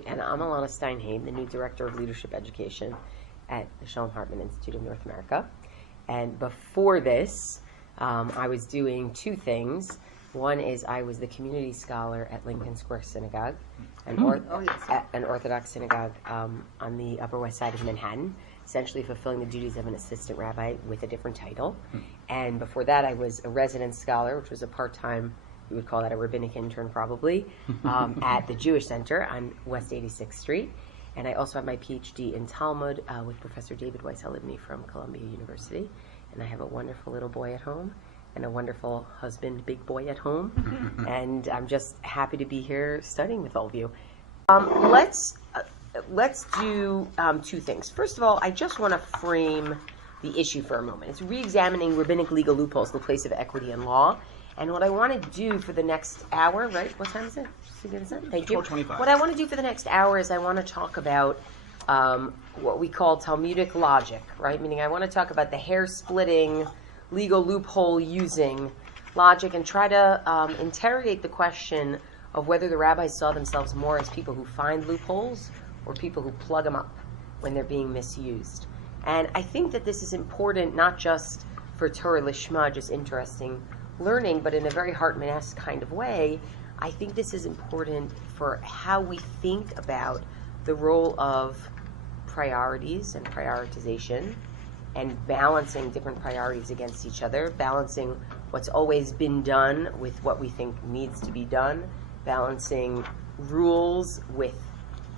And I'm Elana Stein, Hain, the new Director of Leadership Education at the Shalom Hartman Institute of North America. And before this, I was doing two things. One is I was the community scholar at Lincoln Square Synagogue, an Orthodox synagogue on the Upper West Side of Manhattan, essentially fulfilling the duties of an assistant rabbi with a different title. And before that, I was a resident scholar, which was a part-time, you would call that a rabbinic intern probably, at the Jewish Center on West 86th Street. And I also have my PhD in Talmud with Professor David Weiss-Halibni from Columbia University. And I have a wonderful little boy at home and a wonderful husband, big boy at home. And I'm just happy to be here studying with all of you. Let's do two things. First of all, I just want to frame the issue for a moment. It's re-examining rabbinic legal loopholes in the place of equity and law. And what I want to do for the next hour, right? What time is it? Thank you. 4:25. What I want to do for the next hour is I want to talk about what we call Talmudic logic, right? Meaning I want to talk about the hair-splitting, legal loophole-using logic and try to interrogate the question of whether the rabbis saw themselves more as people who find loopholes or people who plug them up when they're being misused. And I think that this is important not just for Torah Lishma, just interesting learning, but in a very Hartman-esque kind of way. I think this is important for how we think about the role of priorities and prioritization and balancing different priorities against each other, balancing what's always been done with what we think needs to be done, balancing rules with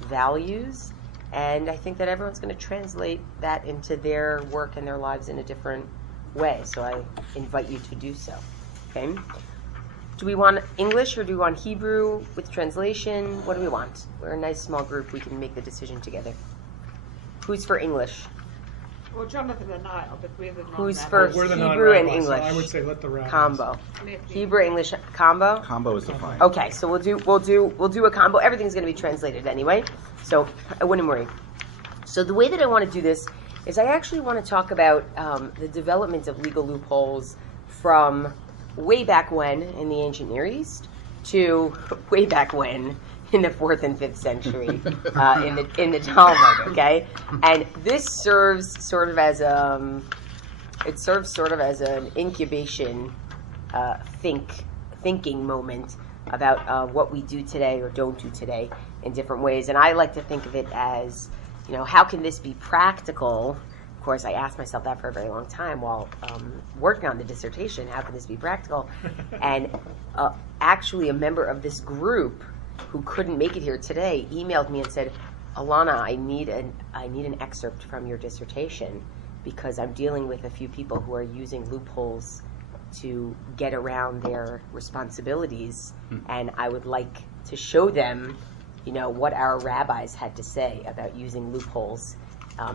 values. And I think that everyone's going to translate that into their work and their lives in a different way. So I invite you to do so. Okay. Do we want English or do we want Hebrew with translation? What do we want? We're a nice small group. We can make the decision together. Who's for English? Well, Jonathan and I, but we have the Who's for We're the Hebrew and non-rabbis, English? So I would say let the rabbis. Combo. Hebrew, English, combo? Combo is defined. Okay, so we'll do a combo. Everything's going to be translated anyway, so I wouldn't worry. So the way that I want to do this is I actually want to talk about the development of legal loopholes from way back when in the ancient Near East to way back when in the 4th and 5th century in the Talmud. Okay, and this serves sort of as an incubation thinking moment about what we do today or don't do today in different ways. And I like to think of it as, how can this be practical? Of course, I asked myself that for a very long time while working on the dissertation. How can this be practical? And actually, a member of this group who couldn't make it here today emailed me and said, "Elana, I need an excerpt from your dissertation because I'm dealing with a few people who are using loopholes to get around their responsibilities, and I would like to show them, what our rabbis had to say about using loopholes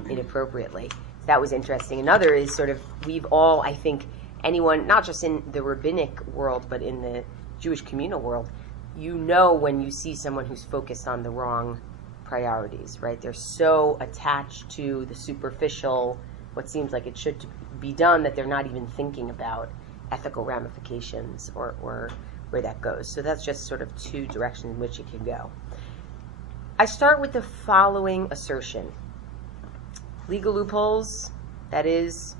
inappropriately." That was interesting. Another is sort of, we've all, I think, anyone, not just in the rabbinic world, but in the Jewish communal world, when you see someone who's focused on the wrong priorities, right? They're so attached to the superficial, what seems like it should be done, that they're not even thinking about ethical ramifications or where that goes. So that's just sort of two directions in which it can go. I start with the following assertion. Legal loopholes, that is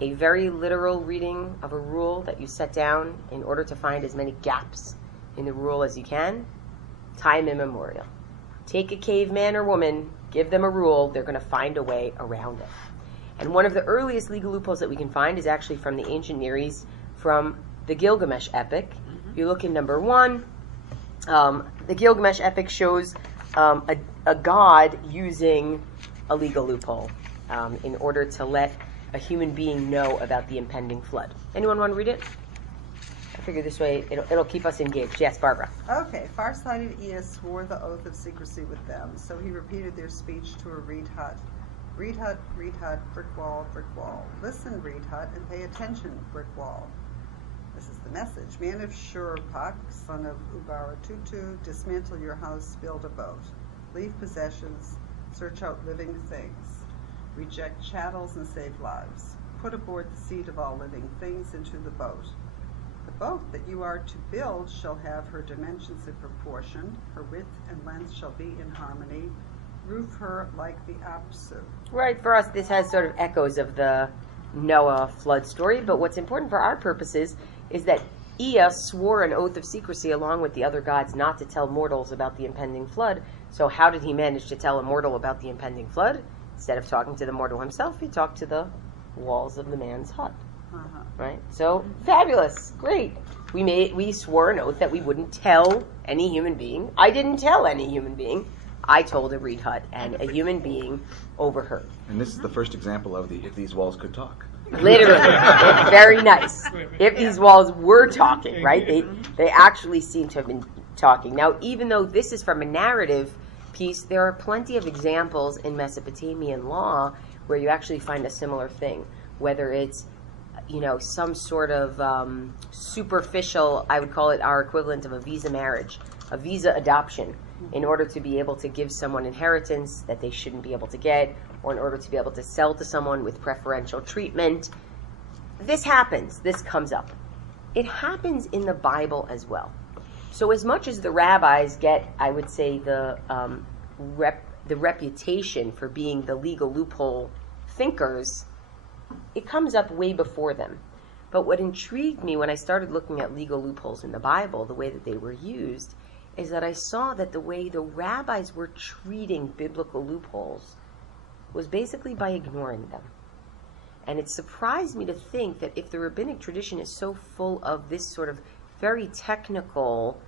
a very literal reading of a rule that you set down in order to find as many gaps in the rule as you can, time immemorial. Take a caveman or woman, give them a rule, they're going to find a way around it. And one of the earliest legal loopholes that we can find is actually from the ancient Near East, from the Gilgamesh epic. If you look in number 1, the Gilgamesh epic shows a god using a legal loophole in order to let a human being know about the impending flood. Anyone want to read it? I figure this way it'll keep us engaged. Yes, Barbara. Okay, far-sighted Ea swore the oath of secrecy with them, so he repeated their speech to a reed hut. Reed hut, brick wall, listen, reed hut, and pay attention, brick wall. This is the message. Man of Shurpak, son of Ubaratutu, dismantle your house, build a boat. Leave possessions, search out living things. Reject chattels and save lives. Put aboard the seed of all living things into the boat. The boat that you are to build shall have her dimensions in proportion, her width and length shall be in harmony, roof her like the apsu. Right, for us, this has sort of echoes of the Noah flood story, but what's important for our purposes is that Ea swore an oath of secrecy along with the other gods not to tell mortals about the impending flood. So how did he manage to tell a mortal about the impending flood? Instead of talking to the mortal himself, he talked to the walls of the man's hut. Right? So, fabulous. Great. We swore an oath that we wouldn't tell any human being. I didn't tell any human being. I told a reed hut, and a human being overheard. And this is the first example of if these walls could talk. Literally. Very nice. If these walls were talking, right? They actually seem to have been talking. Now, even though this is from a narrative piece, there are plenty of examples in Mesopotamian law where you actually find a similar thing, whether it's some sort of superficial, I would call it our equivalent of a visa marriage, a visa adoption, in order to be able to give someone inheritance that they shouldn't be able to get, or in order to be able to sell to someone with preferential treatment. This happens. This comes up. It happens in the Bible as well. So as much as the rabbis get, I would say, the reputation for being the legal loophole thinkers, it comes up way before them. But what intrigued me when I started looking at legal loopholes in the Bible, the way that they were used, is that I saw that the way the rabbis were treating biblical loopholes was basically by ignoring them. And it surprised me to think that if the rabbinic tradition is so full of this sort of very technical,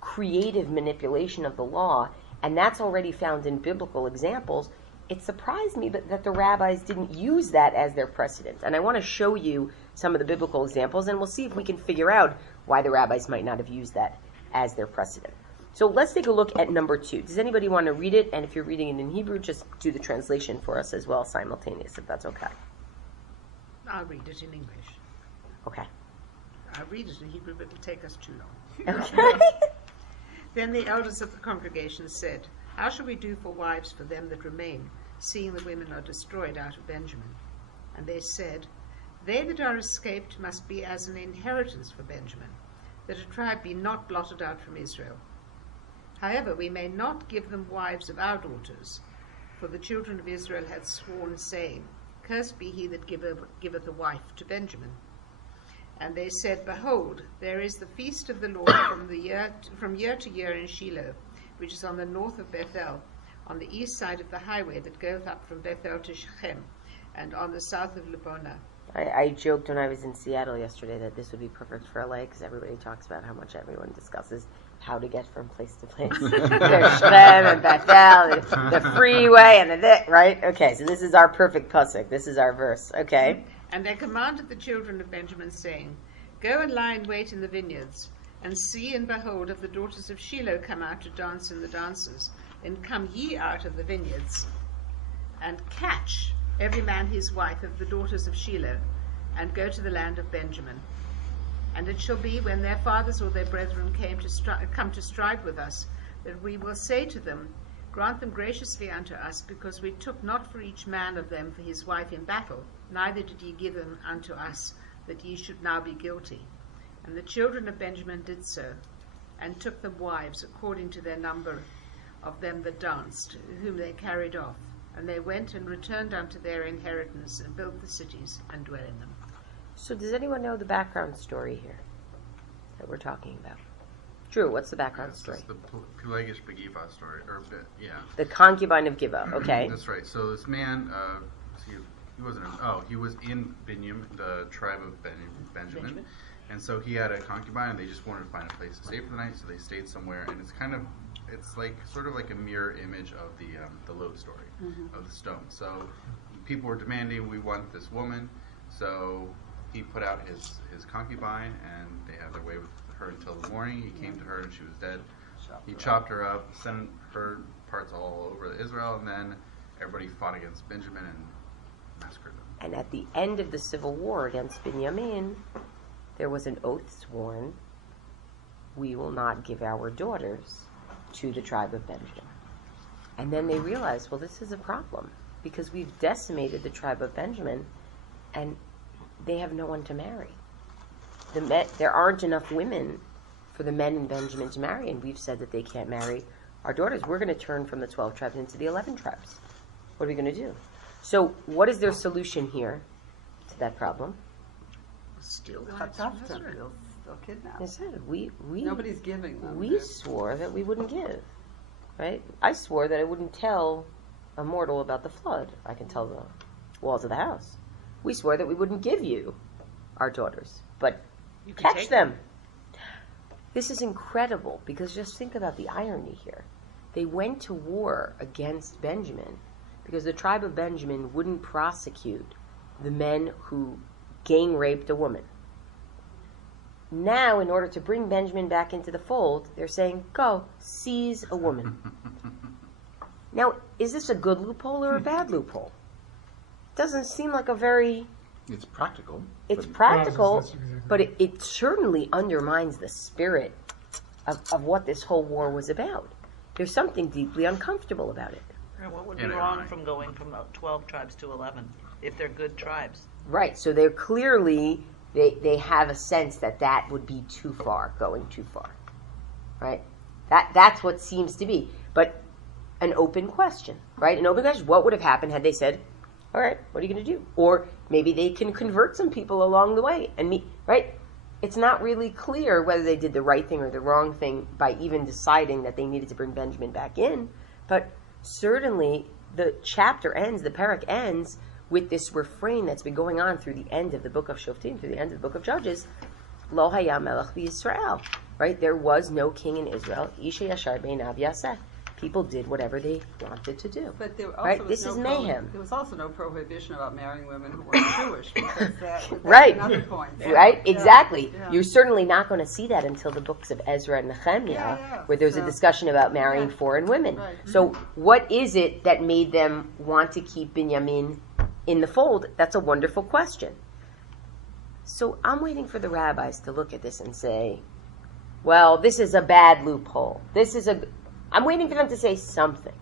creative manipulation of the law, and that's already found in biblical examples, it surprised me that the rabbis didn't use that as their precedent. And I want to show you some of the biblical examples, and we'll see if we can figure out why the rabbis might not have used that as their precedent. So let's take a look at number 2. Does anybody want to read it? And if you're reading it in Hebrew, just do the translation for us as well, simultaneous, if that's okay. I'll read it in English. Okay. I'll read it in Hebrew, but it'll take us too long. Okay. Then the elders of the congregation said, "How shall we do for wives for them that remain, seeing the women are destroyed out of Benjamin?" And they said, "They that are escaped must be as an inheritance for Benjamin, that a tribe be not blotted out from Israel. However, we may not give them wives of our daughters, for the children of Israel had sworn, saying, Cursed be he that giveth a wife to Benjamin. And they said, Behold, there is the feast of the Lord from year to year in Shiloh, which is on the north of Bethel, on the east side of the highway that goeth up from Bethel to Shechem, and on the south of Lebonah." I joked when I was in Seattle yesterday that this would be perfect for LA because everybody talks about how much everyone discusses how to get from place to place. There's Shalom and Bethel, the freeway, and right? Okay, so this is our perfect pasuk. This is our verse. Okay. "And they commanded the children of Benjamin, saying, Go and lie in wait in the vineyards, and see and behold, if the daughters of Shiloh come out to dance in the dances, then come ye out of the vineyards, and catch every man his wife of the daughters of Shiloh, and go to the land of Benjamin. And it shall be, when their fathers or their brethren come to strive with us, that we will say to them, Grant them graciously unto us, because we took not for each man of them for his wife in battle, neither did ye give them unto us, that ye should now be guilty. And the children of Benjamin did so, and took them wives according to their number of them that danced, whom they carried off. And they went and returned unto their inheritance, and built the cities, and dwell in them." So does anyone know the background story here that we're talking about? Drew, what's the background story? It's the Pelegish Begiva story, The concubine of Gibeah, okay. That's right. So this man, he was in Binyamin, the tribe of Benjamin. And so he had a concubine, and they just wanted to find a place to stay for the night, so they stayed somewhere. And it's like sort of like a mirror image of the Lot story, of the stone. So people were demanding, we want this woman. So he put out his concubine, and they had their way with her until the morning. He came to her, and she was dead. He chopped her up, sent her parts all over Israel, and then everybody fought against Benjamin and massacred them. And at the end of the civil war against Binyamin, there was an oath sworn, we will not give our daughters to the tribe of Benjamin. And then they realized, well, this is a problem, because we've decimated the tribe of Benjamin, and they have no one to marry. there aren't enough women for the men in Benjamin to marry, and we've said that they can't marry our daughters. We're going to turn from the 12 tribes into the 11 tribes. What are we going to do? So what is their solution here to that problem? Still Cut off them. They'll still kidnap. They said, we Nobody's giving them. we swore that we wouldn't give, right? I swore that I wouldn't tell a mortal about the flood. I can tell the walls of the house. We swore that we wouldn't give you our daughters, but You can catch take them. This is incredible, because just think about the irony here. They went to war against Benjamin because the tribe of Benjamin wouldn't prosecute the men who gang raped a woman. Now, in order to bring Benjamin back into the fold, they're saying, go, seize a woman. Now, is this a good loophole or a bad loophole? Doesn't seem like a very... It's practical. It's but- practical, That's exactly but it certainly undermines the spirit of what this whole war was about. There's something deeply uncomfortable about it. Right, what would be In wrong irony. from going from 12 tribes to 11 if they're good tribes? Right, so they're clearly, they have a sense that would be too far, going too far. Right? That's what seems to be. But an open question, right? An open question. What would have happened had they said, all right, what are you going to do? Or maybe they can convert some people along the way and meet, right? It's not really clear whether they did the right thing or the wrong thing by even deciding that they needed to bring Benjamin back in. But certainly the chapter ends, the parak ends with this refrain that's been going on through the end of the book of Shoftim, through the end of the book of Judges. Lo haya melech b'Yisrael. Right? There was no king in Israel. Isha yashar beinav yaseh. People did whatever they wanted to do. But there also Right? was This no is mayhem. There was also no prohibition about marrying women who weren't Jewish, because that's Right. another point. Right? Yeah. Exactly. Yeah. You're certainly not going to see that until the books of Ezra and Nehemiah, Yeah. where there's a So- discussion about marrying Yeah. foreign women. Right. So what is it that made them want to keep Binyamin in the fold? That's a wonderful question. So I'm waiting for the rabbis to look at this and say, well, this is a bad loophole. I'm waiting for them to say something.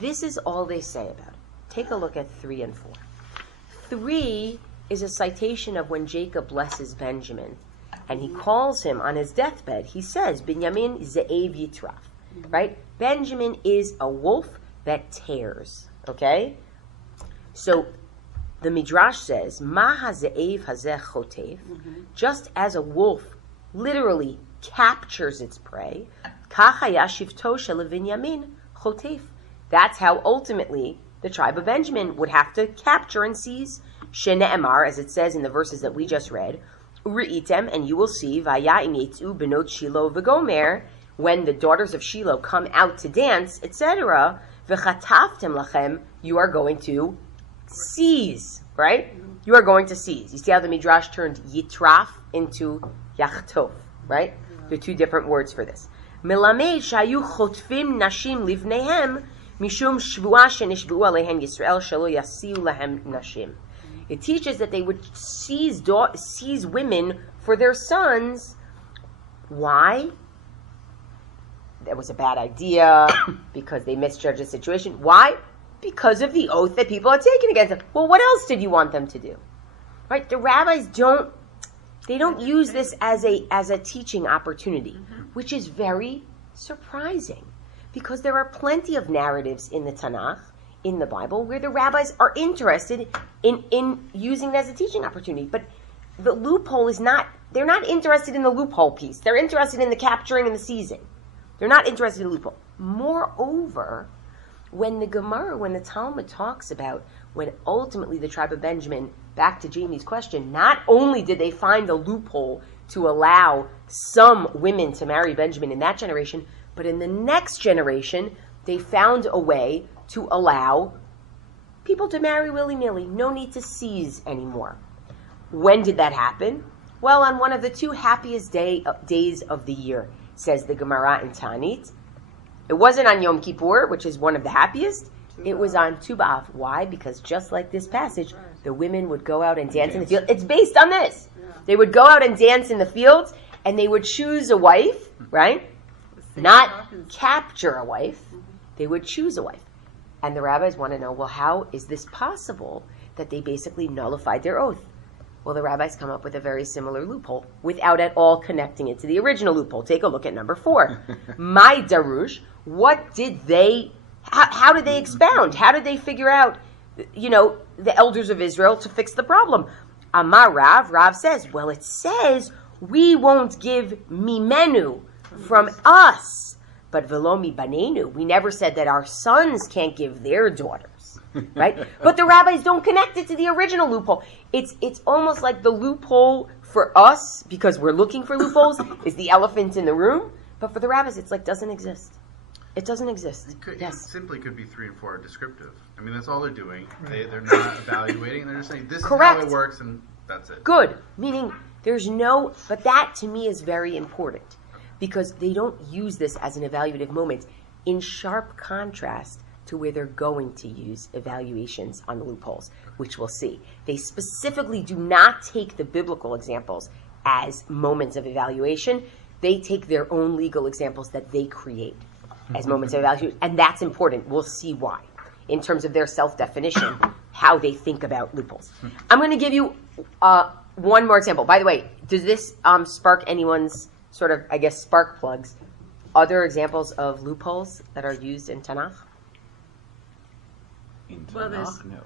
This is all they say about it. Take a look at 3 and 4. 3 is a citation of when Jacob blesses Benjamin, and he calls him on his deathbed. He says, Binyamin ze'ev yitraf. Right? Benjamin is a wolf that tears. Okay? So the Midrash says, Ma haze'ev hazeh chotev. Just as a wolf literally captures its prey, kach haya shivto shel Binyamin chotev. That's how ultimately the tribe of Benjamin would have to capture and seize. Shene'emar, as it says in the verses that we just read, Uri'item, and you will see, Vaya'im yetzu benot Shiloh v'gomer, when the daughters of Shiloh come out to dance, etc., v'chataftem lachem, you are going to seize, right? You are going to seize. You see how the Midrash turned yitraf into yachtov, right? There are 2 different words for this. Melamed shayu chotfim nashim livnehem, mishum shvua shenishvu alehen Yisrael shelo yasiu lahem nashim. It teaches that they would seize women for their sons. Why? That was a bad idea, because they misjudged the situation. Why? Because of the oath that people had taken against them. Well, what else did you want them to do? Right? The rabbis don't use this as a teaching opportunity, which is very surprising, because there are plenty of narratives in the Tanakh, in the Bible, where the rabbis are interested in using it as a teaching opportunity. But the loophole is not, they're not interested in the loophole piece. They're interested in the capturing and the seizing. They're not interested in the loophole. Moreover, when the Talmud talks about when ultimately the tribe of Benjamin, back to Jamie's question, not only did they find the loophole to allow some women to marry Benjamin in that generation, but in the next generation, they found a way to allow people to marry willy-nilly. No need to seize anymore. When did that happen? Well, on one of the 2 happiest days of the year, says the Gemara in Tanit. It wasn't on Yom Kippur, which is one of the happiest. It was on Tu B'Av. Why? Because just like this passage, the women would go out and dance in the field. It's based on this. They would go out and dance in the fields, and they would choose a wife, right? Not capture a wife. They would choose a wife. And the rabbis want to know, well, how is this possible that they basically nullified their oath? Well, the rabbis come up with a very similar loophole without at all connecting it to the original loophole. Take a look at number 4. My darush, what did they, how did they expound? How did they figure out, the elders of Israel to fix the problem? Amar Rav says, well, it says, we won't give mimenu from us, but velomi banenu. We never said that our sons can't give their daughters, right? But the rabbis don't connect it to the original loophole. It's almost like the loophole for us, because we're looking for loopholes, is the elephant in the room. But for the rabbis, it's like doesn't exist. It doesn't exist. It simply could be 3 and 4 are descriptive. I mean, that's all they're doing. They're not evaluating. They're just saying this Correct. is how it works, and that's it. Good. Meaning but that to me is very important, because they don't use this as an evaluative moment, in sharp contrast to where they're going to use evaluations on the loopholes, which we'll see. They specifically do not take the biblical examples as moments of evaluation. They take their own legal examples that they create as moments of evaluation, and that's important. We'll see why, in terms of their self-definition, how they think about loopholes. I'm going to give you one more example. By the way, does this spark anyone's sort of, spark plugs? Other examples of loopholes that are used in Tanakh? In Well, there's- Tanakh? No.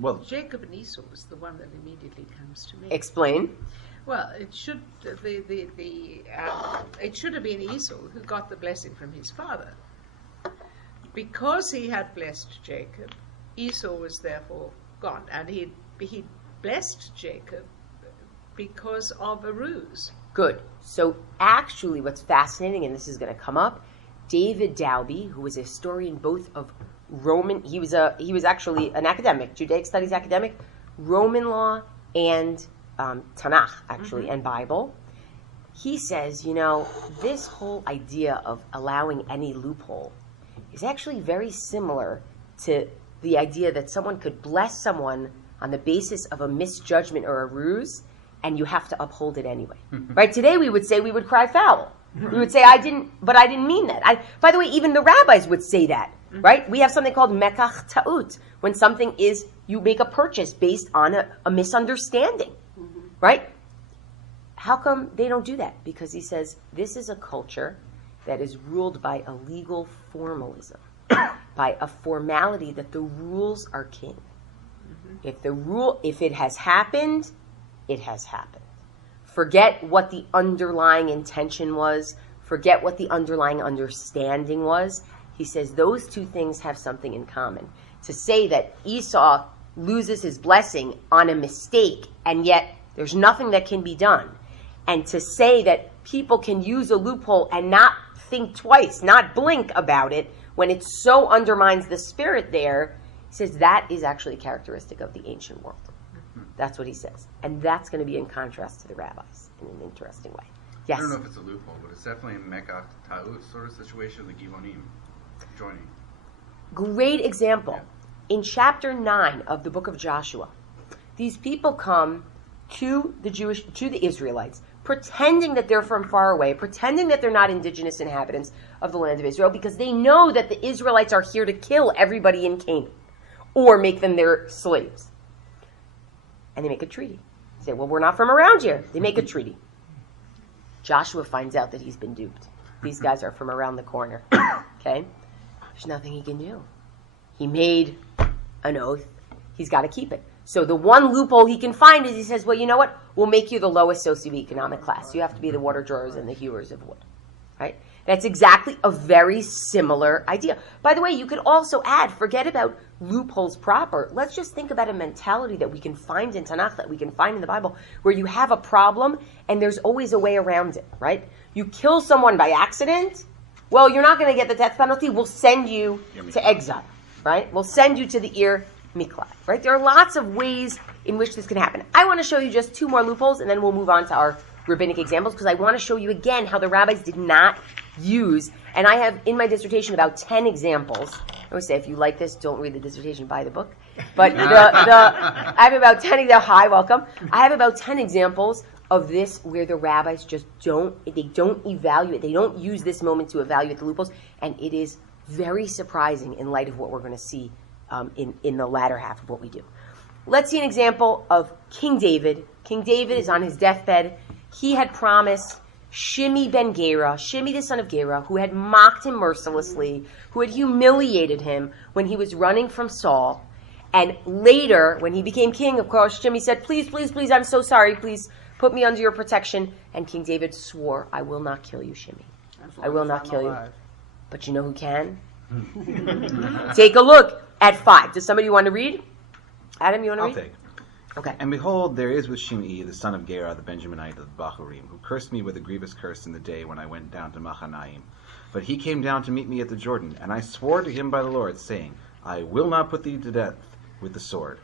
Well, Jacob and Esau is the one that immediately comes to me. Explain. Well, it should it should have been Esau who got the blessing from his father, because he had blessed Jacob. Esau was therefore gone, and he blessed Jacob because of a ruse. Good. So actually what's fascinating, and this is going to come up, David Dalby, who was a historian both of Roman, he was actually an academic, Judaic studies academic, Roman law and Tanakh, actually, and Bible. He says, this whole idea of allowing any loophole is actually very similar to the idea that someone could bless someone on the basis of a misjudgment or a ruse, and you have to uphold it anyway. Right? Today we would cry foul. We would say, I didn't mean that. By the way, even the rabbis would say that, right? We have something called mekach ta'ut, when something is, you make a purchase based on a misunderstanding, right? How come they don't do that? Because he says, this is a culture that is ruled by a legal formalism, by a formality that the rules are king. If it has happened, it has happened. Forget what the underlying intention was. Forget what the underlying understanding was. He says those two things have something in common. To say that Esau loses his blessing on a mistake, and yet there's nothing that can be done. And to say that people can use a loophole and not think twice, not blink about it, when it so undermines the spirit there, he says that is actually a characteristic of the ancient world. That's what he says. And that's going to be in contrast to the rabbis in an interesting way. Yes? I don't know if it's a loophole, but it's definitely a mekach ta'ut sort of situation, the Givonim joining. Great example. In chapter 9 of the book of Joshua, these people come to the Israelites, pretending that they're from far away, pretending that they're not indigenous inhabitants of the land of Israel, because they know that the Israelites are here to kill everybody in Canaan or make them their slaves. And they make a treaty. They say, well, we're not from around here. They make a treaty. Joshua finds out that he's been duped. These guys are from around the corner. Okay? There's nothing he can do. He made an oath. He's got to keep it. So the one loophole he can find is he says, well, you know what? We'll make you the lowest socioeconomic class. You have to be the water drawers and the hewers of wood. Right? That's exactly a very similar idea. By the way, you could also add, forget about loopholes proper. Let's just think about a mentality that we can find in Tanakh, that we can find in the Bible, where you have a problem and there's always a way around it, right? You kill someone by accident, well, you're not going to get the death penalty. We'll send you to exile, right? We'll send you to the Ir Miklat, right? There are lots of ways in which this can happen. I want to show you just 2 more loopholes, and then we'll move on to our rabbinic examples, because I want to show you again how the rabbis did not use, and I have in my dissertation about 10 examples. I always say, if you like this, don't read the dissertation, buy the book. But I have about 10 examples. Hi, welcome. I have about 10 examples of this where the rabbis just don't evaluate. They don't use this moment to evaluate the loopholes, and it is very surprising in light of what we're going to see in the latter half of what we do. let's see an example of King David. King David is on his deathbed. He had promised Shimei ben Gera, Shimei the son of Gera, who had mocked him mercilessly, who had humiliated him when he was running from Saul. And later, when he became king, of course, Shimei said, please, please, please, I'm so sorry, please put me under your protection. And King David swore, I will not kill you, Shimei. I will not kill you. But you know who can? Take a look at 5. Does somebody want to read? Adam, you want to read? I'll take. Okay. And behold, there is with Shimei, the son of Gera, the Benjaminite of Bahurim, who cursed me with a grievous curse in the day when I went down to Mahanaim. But he came down to meet me at the Jordan, and I swore to him by the Lord, saying, I will not put thee to death with the sword.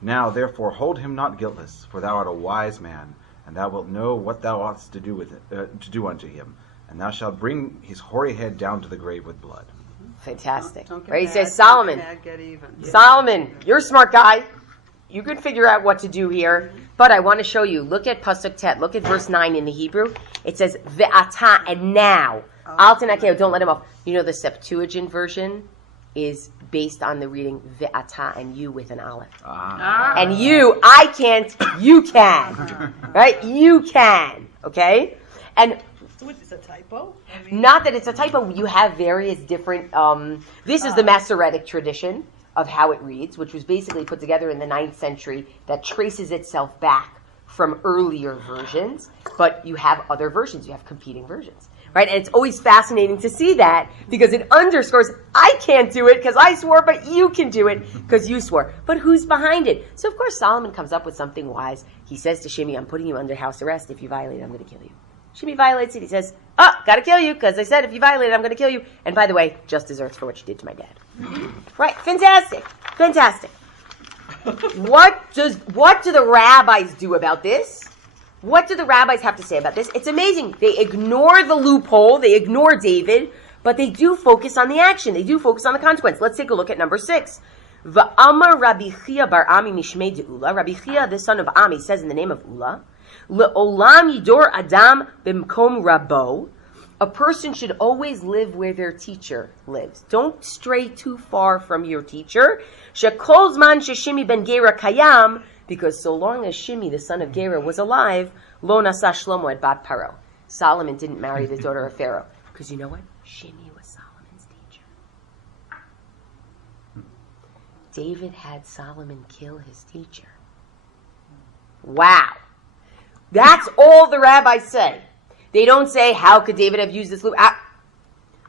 Now therefore hold him not guiltless, for thou art a wise man, and thou wilt know what thou oughtest to do with it, to do unto him, and thou shalt bring his hoary head down to the grave with blood. Fantastic. Don't get Right? He mad, says, Solomon. Don't get mad, get even. Solomon, you're a smart guy. You could figure out what to do here. But I want to show you. Look at Pasuk Tet. Look at verse 9 in the Hebrew. It says, Ve'ata, and now. Al tenakeo, don't let him off. You know the Septuagint version is based on the reading Ve'ata, and you with an aleph. And you, I can't, you can. Right? You can. Okay? And It's a typo? not that it's a typo. You have various different. This is the Masoretic tradition of how it reads, which was basically put together in the 9th century that traces itself back from earlier versions. But you have other versions. You have competing versions. Right? And it's always fascinating to see that because it underscores, I can't do it because I swore, but you can do it because you swore. But who's behind it? So, of course, Solomon comes up with something wise. He says to Shimei, I'm putting you under house arrest. If you violate it, I'm going to kill you. Shimei violates it. He says, gotta kill you, because I said if you violate it, I'm gonna kill you. And by the way, just desserts for what you did to my dad. Right, fantastic. What do the rabbis do about this? What do the rabbis have to say about this? It's amazing. They ignore the loophole, they ignore David, but they do focus on the action. They do focus on the consequence. Let's take a look at number 6. Va'amar Rabbi Chia bar Ami mishmei de'ula. Rabbi Chia, the son of Ami, says in the name of Ula, Le'olam yidor adam b'mkom rabo. A person should always live where their teacher lives. Don't stray too far from your teacher. Shekol zman sheshimi ben Gera kayam, because so long as Shimei, the son of Gera, was alive, lo nasa Shlomo et bat Paro. Solomon didn't marry the daughter of Pharaoh. Because you know what? Shimei was Solomon's teacher. David had Solomon kill his teacher. Wow. That's all the rabbis say. They don't say, how could David have used this loop?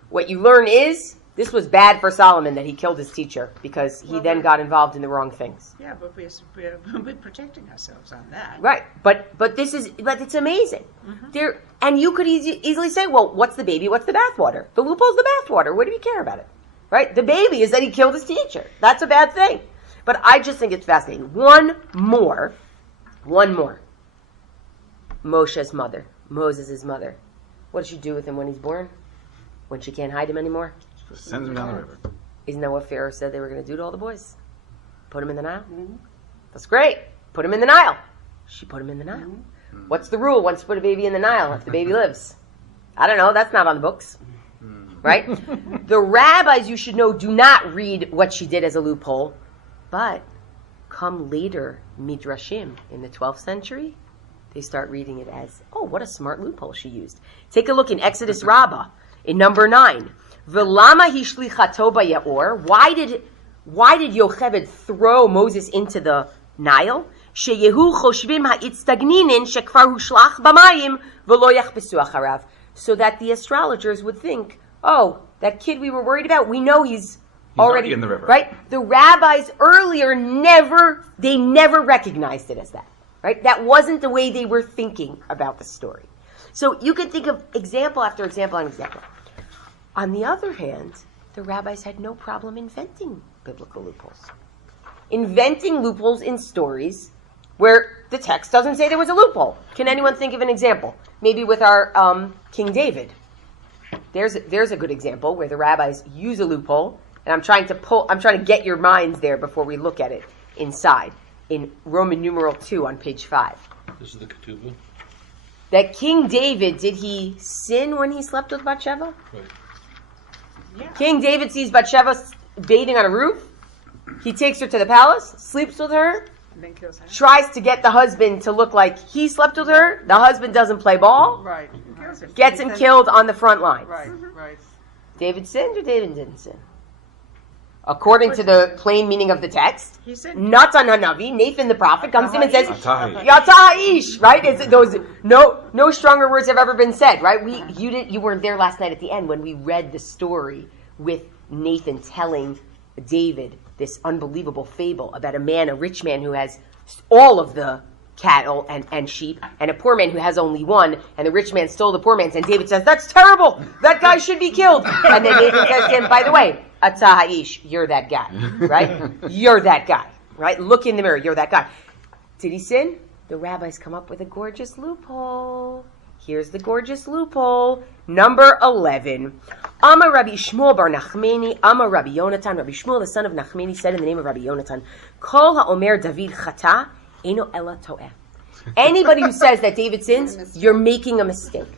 What you learn is, this was bad for Solomon that he killed his teacher because he then got involved in the wrong things. Yeah, but we're protecting ourselves on that. Right. But it's amazing. Mm-hmm. And you could easily say, well, what's the baby? What's the bathwater? The loophole's the bathwater. What do we care about it? Right? The baby is that he killed his teacher. That's a bad thing. But I just think it's fascinating. One more. Moshe's mother, Moses' mother. What does she do with him when he's born? When she can't hide him anymore? Sends him down the river. Isn't that what Pharaoh said they were going to do to all the boys? Put him in the Nile? Mm-hmm. That's great. Put him in the Nile. She put him in the Nile. Mm-hmm. What's the rule once you put a baby in the Nile if the baby lives? I don't know. That's not on the books. Right? The rabbis, you should know, do not read what she did as a loophole. But come later, Midrashim, in the 12th century, they start reading it as, oh, what a smart loophole she used. Take a look in Exodus Rabbah, in number 9. V'lama hishlichato ba'yaor. Why did Yocheved throw Moses into the Nile? Sheyehu choshvim ha'itstagninin shekvar hushlach b'mayim v'lo yachbesu acharav. So that the astrologers would think, oh, that kid we were worried about, we know he's already in the river. Right? The rabbis earlier never recognized it as that. Right? That wasn't the way they were thinking about the story. So you can think of example after example after example. On the other hand, the rabbis had no problem inventing biblical loopholes. Inventing loopholes in stories where the text doesn't say there was a loophole. Can anyone think of an example? Maybe with our King David. There's a good example where the rabbis use a loophole, and I'm trying to get your minds there before we look at it inside. In Roman numeral 2 on page 5. This is the Ketuvah? That King David, did he sin when he slept with Bathsheba? Right. Yeah. King David sees Bathsheba bathing on a roof. He takes her to the palace, sleeps with her, And then kills her. tries to get the husband to look like he slept with her. The husband doesn't play ball. Right. Kills her. Gets him killed on the front line. Right. Right. David sinned or David didn't sin? According to the plain meaning of the text, He said, Natan Hanavi, Nathan the prophet, comes to him and says, Atahi. Yata Ha'ish, right? It's those no stronger words have ever been said, right? You weren't there last night at the end when we read the story with Nathan telling David this unbelievable fable about a rich man who has all of the cattle and sheep, and a poor man who has only one, and the rich man stole the poor man's, and David says, that's terrible! That guy should be killed! And then Nathan says to him, by the way, Atza Ha'ish, you're that guy, right? You're that guy, right? Look in the mirror, you're that guy. Did he sin? The rabbis come up with a gorgeous loophole. Here's the gorgeous loophole. Number 11. Amar Rabbi Shmuel bar Nachmani, Amar Rabbi Yonatan. Rabbi Shmuel, the son of Nachmani, said in the name of Rabbi Yonatan, Kol ha'omer David chata, eno ela to'eh. Anybody who says that David sins, you're making a mistake.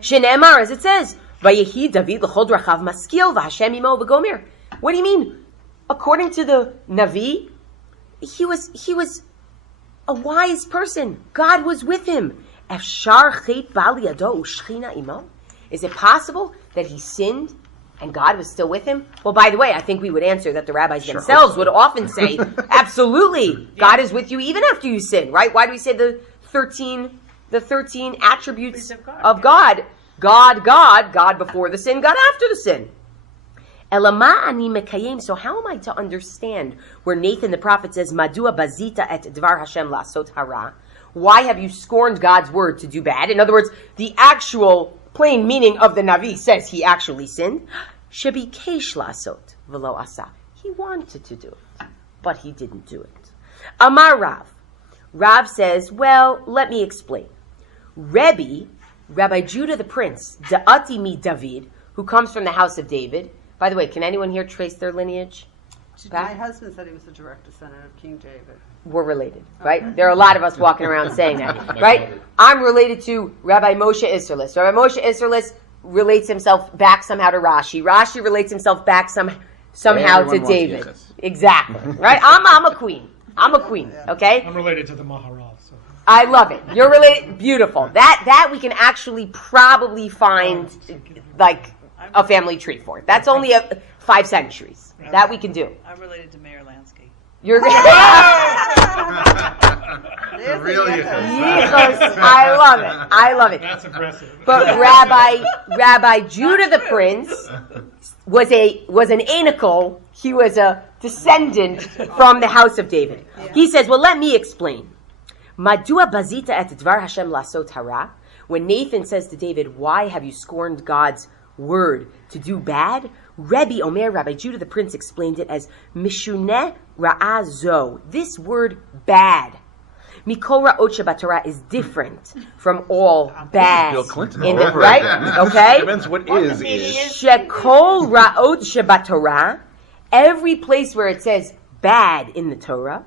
Shenemar, as it says, Vayehi David l'chol drachav maskil v'Hashem imo v'gomer. What do you mean? According to the Navi, he was a wise person. God was with him. Efshar chet bal yado u'shchina imo. Is it possible that he sinned and God was still with him? Well, by the way, I think we would answer that the rabbis themselves would often say, absolutely, God is with you even after you sin, right? Why do we say the 13 attributes of God? God before the sin, God after the sin. Elama ani mekayim. So how am I to understand where Nathan the prophet says, Madua bazita et dvar Hashem lasot hara? Why have you scorned God's word to do bad? In other words, the actual plain meaning of the Navi says he actually sinned. Shebikesh lasot v'lo asa. He wanted to do it, but he didn't do it. Amar Rav. Rav says, well, let me explain. Rabbi Judah the prince, Da'ati mi David, who comes from the house of David. By the way, can anyone here trace their lineage? My husband said he was a direct descendant of King David. We're related, right? There are a lot of us walking around saying that, right? I'm related to Rabbi Moshe Isserlis. Rabbi Moshe Isserlis relates himself back somehow to Rashi. Rashi relates himself back somehow to David. Exactly, right? I'm a queen. I'm a queen, okay? I'm related to the Maharal. So. I love it. You're related. Beautiful. That we can actually probably find like a family tree for. That's only 5 centuries. That we can do. I'm related to Mayor Lansky. You're Really? I love it. That's impressive. But Rabbi Judah the prince was an anical. He was a descendant from the house of David. He says, well, let me explain. Madua bazita et dvar Hashem lasot hara. When Nathan says to David, why have you scorned God's word to do bad? Rabbi Judah the prince explained it as mishuneh ra'azo. This word bad. Mikol ra'ot shebatorah is different from all bad. Bill Clinton, in the, over right? again. Okay. Depends what is. Shekol ra'ot shebatorah. Every place where it says bad in the Torah,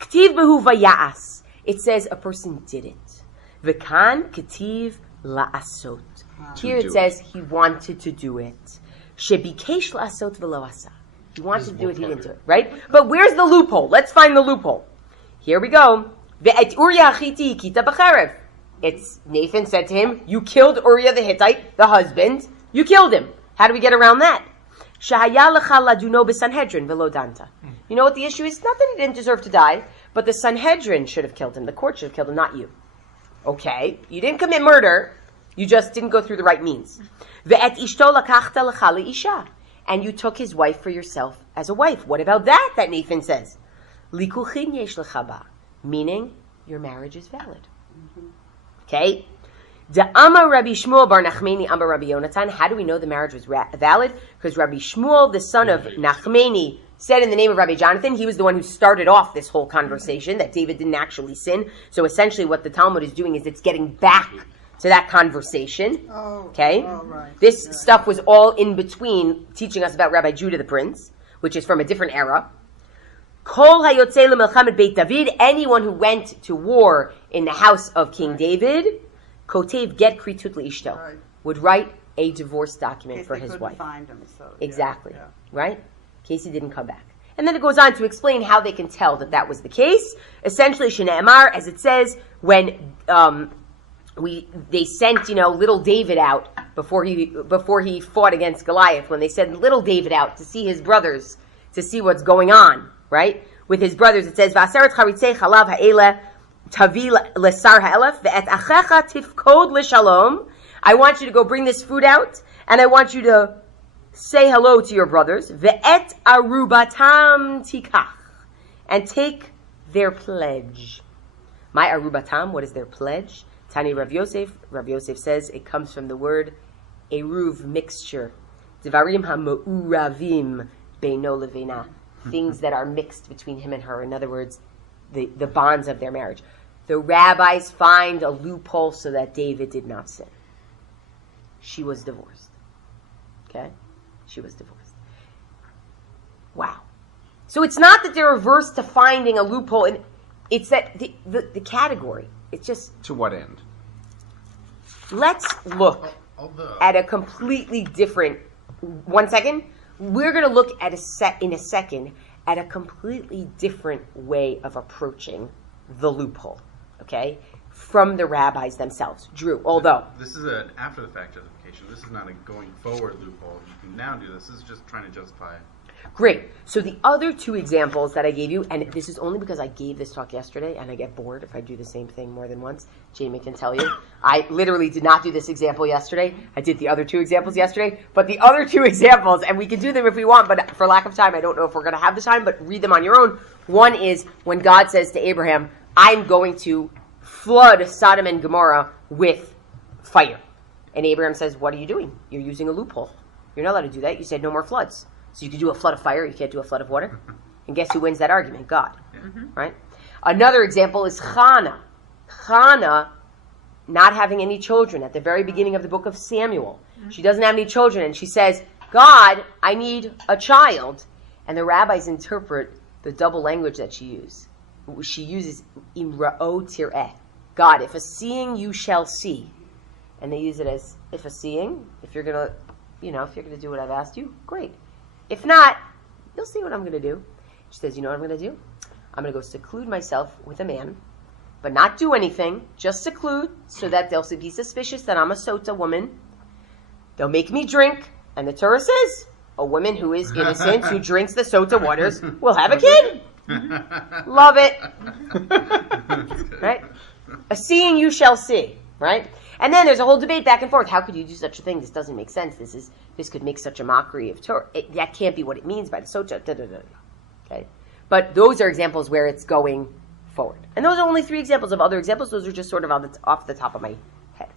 k'tiv behu vayas. It says a person did it. V'kan k'tiv la'asot. Here it says he wanted to do it. Shebikesh la'asot v'lo asa. He wanted to do it, he didn't do it. Right? But where's the loophole? Let's find the loophole. Here we go. Ve'et Uriah Hachiti kita b'cherev. It's Nathan said to him, you killed Uriah the Hittite, the husband. You killed him. How do we get around that? Shahaya lecha laduno b'Sanhedrin v'lo danta. You know what the issue is? Not that he didn't deserve to die, but the Sanhedrin should have killed him. The court should have killed him, not you. Okay, you didn't commit murder. You just didn't go through the right means. Ve'et ishto lakachta lecha leisha. And you took his wife for yourself as a wife. What about that Nathan says? Likuchin yesh lecha ba. Meaning, your marriage is valid. Okay? The Amar Rabbi Shmuel bar Nachmani Amar Rabbi Yonatan. How do we know the marriage was valid? Because Rabbi Shmuel, the son of Nachmani, said in the name of Rabbi Jonathan, he was the one who started off this whole conversation, that David didn't actually sin. So essentially what the Talmud is doing is it's getting back to that conversation. Okay? Right. This stuff was all in between teaching us about Rabbi Judah the prince, which is from a different era. Kol hayotzei lemelchamet Beit David, anyone who went to war in the house of King David, kotev get kritut leishto, would write a divorce document for his wife. Find him, so, exactly. Yeah. Right? In case he didn't come back. And then it goes on to explain how they can tell that that was the case. Essentially, Shne'emar, as it says, when they sent, little David out before he fought against Goliath, when they sent little David out to see his brothers, to see what's going on, right? With his brothers, it says, V'aseret charitzei chalav ha'ele tavi lesar ha'elef ve'et achecha tifkod l'shalom. I want you to go bring this food out, and I want you to say hello to your brothers. Ve'et arubatam tikach. And take their pledge. My arubatam, what is their pledge? Tani Rav Yosef. Rav Yosef says it comes from the word eruv, mixture. Devarim ha'mu'uravim beino levina. Things that are mixed between him and her. In other words, the bonds of their marriage. The rabbis find a loophole so that David did not sin. She was divorced. Okay? She was divorced. Wow. So it's not that they're averse to finding a loophole. It's that the category. It's just... To what end? Let's look at a completely different... 1 second. We're going to look at in a second at a completely different way of approaching the loophole. Okay? From the rabbis themselves. Drew, although... This is an after-the-fact justification. This is not a going-forward loophole. You can now do this. This is just trying to justify... Great. So the other two examples that I gave you, and this is only because I gave this talk yesterday, and I get bored if I do the same thing more than once. Jamie can tell you. I literally did not do this example yesterday. I did the other two examples yesterday. But the other two examples, and we can do them if we want, but for lack of time, I don't know if we're going to have the time, but read them on your own. One is when God says to Abraham, I'm going to flood Sodom and Gomorrah with fire. And Abraham says, what are you doing? You're using a loophole. You're not allowed to do that. You said no more floods. So you can do a flood of fire, you can't do a flood of water. And guess who wins that argument? God. Right? Another example is Hannah. Hannah not having any children at the very beginning of the book of Samuel. She doesn't have any children, and she says, God, I need a child. And the rabbis interpret the double language that she uses. She uses imra'o tir'eh. God, if a seeing, you shall see. And they use it as, if a seeing, if you're going to do what I've asked you, great. If not, you'll see what I'm going to do. She says, you know what I'm going to do? I'm going to go seclude myself with a man, but not do anything, just seclude, so that they'll be suspicious that I'm a sota woman. They'll make me drink, and the Torah says, a woman who is innocent, who drinks the sota waters, will have a kid. Love it. Right? A seeing you shall see. Right? And then there's a whole debate back and forth. How could you do such a thing? This doesn't make sense. This could make such a mockery of Torah. That can't be what it means by the sota. Okay? But those are examples where it's going forward. And those are only 3 examples of other examples. Those are just sort of off the top of my head.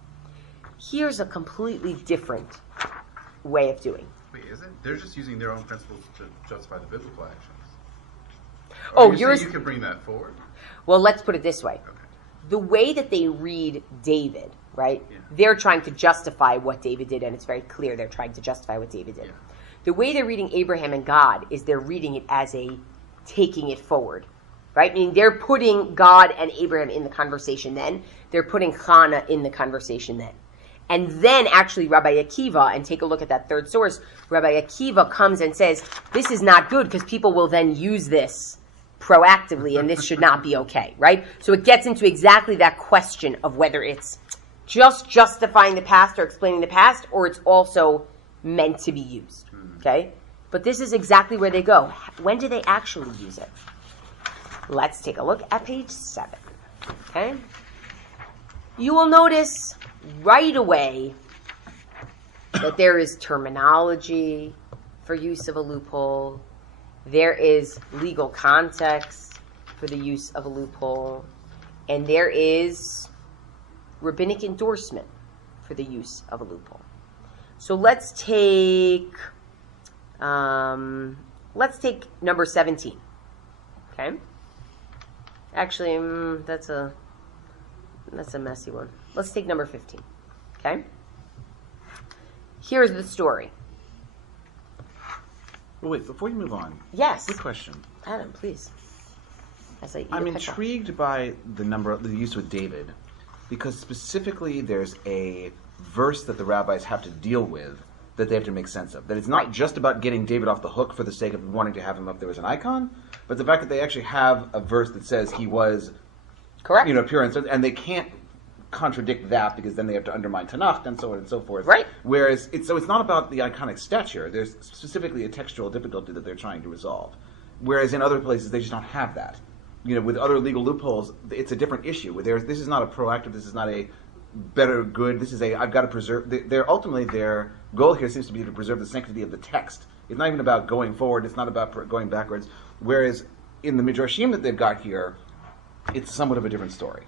Here's a completely different way of doing. Wait, is it? They're just using their own principles to justify the biblical actions. You can bring that forward? Well, let's put it this way. Okay. The way that they read David, right? Yeah. They're trying to justify what David did, and it's very clear they're trying to justify what David did. Yeah. The way they're reading Abraham and God is they're reading it as a taking it forward, right? Meaning they're putting God and Abraham in the conversation then. They're putting Hannah in the conversation then. And then actually Rabbi Akiva, and take a look at that third source, Rabbi Akiva comes and says, this is not good because people will then use this proactively and this should not be okay, right? So it gets into exactly that question of whether it's just justifying the past or explaining the past, or it's also meant to be used, okay? But this is exactly where they go. When do they actually use it? Let's take a look at page 7, okay? You will notice right away that there is terminology for use of a loophole. There is legal context for the use of a loophole. And there is rabbinic endorsement for the use of a loophole. So let's take number 17. Okay? Actually, that's a messy one. Let's take number 15. Okay? Here's the story. Wait, before you move on. Yes. Quick question. Adam, please. As I eat I'm a pickle. intrigued by the use with because specifically there's a verse that the rabbis have to deal with that they have to make sense of. That it's not just about getting David off the hook for the sake of wanting to have him up there as an icon, but the fact that they actually have a verse that says he was Correct. Pure, and they can't contradict that because then they have to undermine Tanakh and so on and so forth. Right. Whereas it's not about the iconic stature. There's specifically a textual difficulty that they're trying to resolve. Whereas in other places they just don't have that. With other legal loopholes, it's a different issue. This is not a proactive. This is not a better good. This is I've got to preserve. Ultimately their goal here seems to be to preserve the sanctity of the text. It's not even about going forward. It's not about going backwards. Whereas in the midrashim that they've got here, it's somewhat of a different story.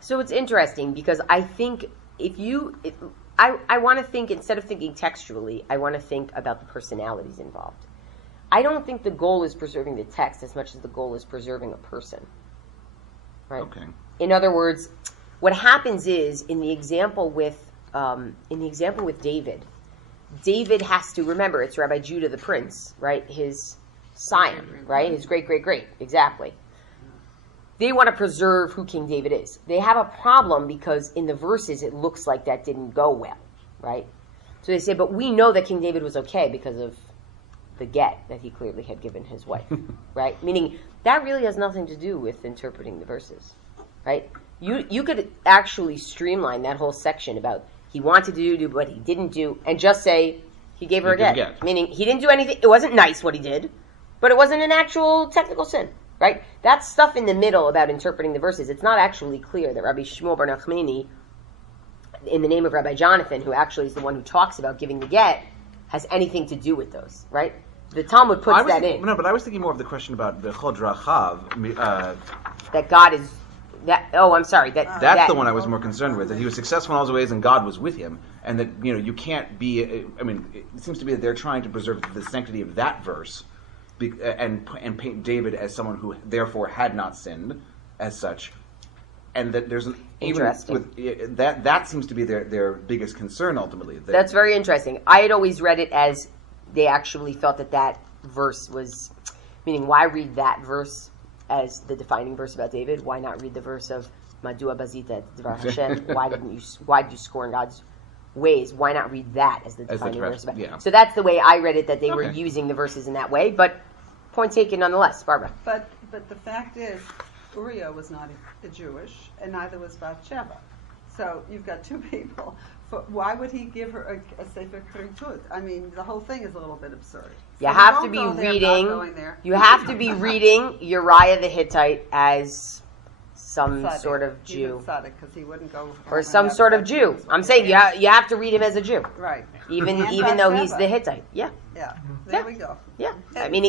So it's interesting because I think I want to think, instead of thinking textually, I want to think about the personalities involved. I don't think the goal is preserving the text as much as the goal is preserving a person. Right? Okay. In other words, what happens is in the example with David, David has to remember it's Rabbi Judah the prince, right? His scion, right? His great, exactly. They want to preserve who King David is. They have a problem because in the verses it looks like that didn't go well, right? So they say, but we know that King David was okay because of the get that he clearly had given his wife, right? Meaning that really has nothing to do with interpreting the verses, right? You could actually streamline that whole section about he wanted to do what he didn't do and just say he gave her a get. Meaning he didn't do anything. It wasn't nice what he did, but it wasn't an actual technical sin. Right? That's stuff in the middle about interpreting the verses. It's not actually clear that Rabbi Shmuel bar Nachmani, in the name of Rabbi Jonathan, who actually is the one who talks about giving the get, has anything to do with those, right? The Talmud puts that in. No, but I was thinking more of the question about the Chod Rachav. That God is... I'm sorry. That's the one I was more concerned with, that he was successful in all his ways and God was with him. And that, you can't be... it seems to be that they're trying to preserve the sanctity of that verse and paint David as someone who therefore had not sinned as such, and that there's interesting. That seems to be their biggest concern ultimately. That's very interesting. I had always read it as they actually felt that verse was, meaning why read that verse as the defining verse about David? Why not read the verse of Madua Bazita Dvar Hashem? Why did you score in God's ways? Why not read that as the defining verse about? Yeah. So that's the way I read it, that they were using the verses in that way. But point taken nonetheless, Barbara. But the fact is, Uriah was not a Jewish, and neither was Bathsheba. So you've got two people. Why would he give her a Sefer Keritut? I mean, the whole thing is a little bit absurd. You have to be reading. You have to be reading Uriah the Hittite as some Tzaddik. sort of Jew, because he wouldn't go. or some sort of Jew. I'm saying you have to read him as a Jew, right? even And though he's Bathsheba. the Hittite. Yeah, Yeah. There we go. yeah. I mean,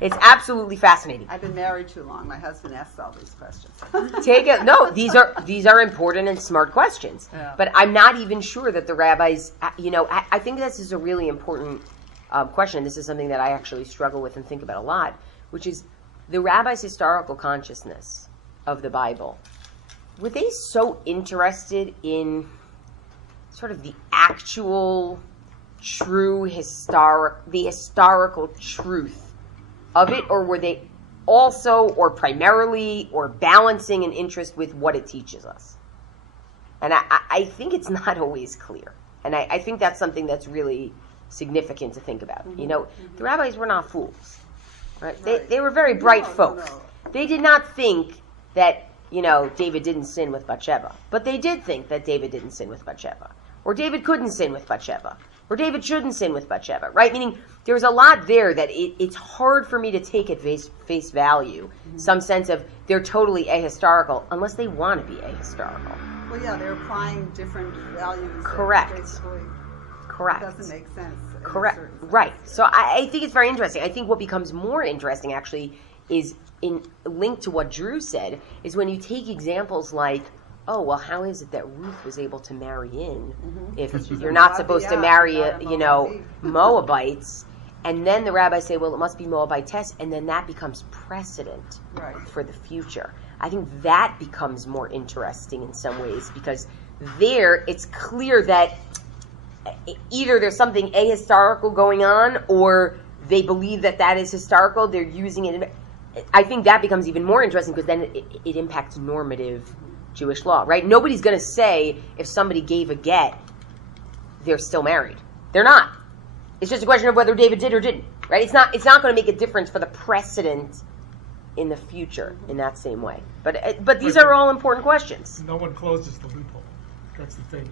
it's absolutely fascinating. I've been married too long. My husband asks all these questions. These are important and smart questions. Yeah. But I'm not even sure that the rabbis, I think this is a really important question. This is something that I actually struggle with and think about a lot, which is the rabbis' historical consciousness of the Bible. Were they so interested in sort of the actual true historical truth of it, or were they also, or primarily, or balancing an interest with what it teaches us? And I think it's not always clear. And I think that's something that's really significant to think about. The rabbis were not fools, right? They were very bright folks. No. They did not think that, David didn't sin with Bathsheba. But they did think that David didn't sin with Bathsheba. Or David couldn't sin with Bathsheba. Or David shouldn't sin with Bathsheba, right? Meaning there's a lot there that it's hard for me to take at face value, some sense of they're totally ahistorical, unless they want to be ahistorical. Well, yeah, they're applying different values. Correct. Basically, Correct. It doesn't make sense. in a Correct. certain sense. Right. So I think it's very interesting. I think what becomes more interesting, actually, is in linked to what Drew said, is when you take examples like, oh, well, how is it that Ruth was able to marry in if you're not supposed to marry, Moabites? And then the rabbis say, well, it must be Moabitess, and then that becomes precedent for the future. I think that becomes more interesting in some ways, because there it's clear that either there's something ahistorical going on, or they believe that is historical, they're using it. I think that becomes even more interesting, because then it impacts normative Jewish law, right? Nobody's going to say if somebody gave a get, they're still married, They're not. It's just a question of whether David did or didn't, right? It's not going to make a difference for the precedent in the future in that same way. But these are all important questions. No one closes the loophole. That's the thing.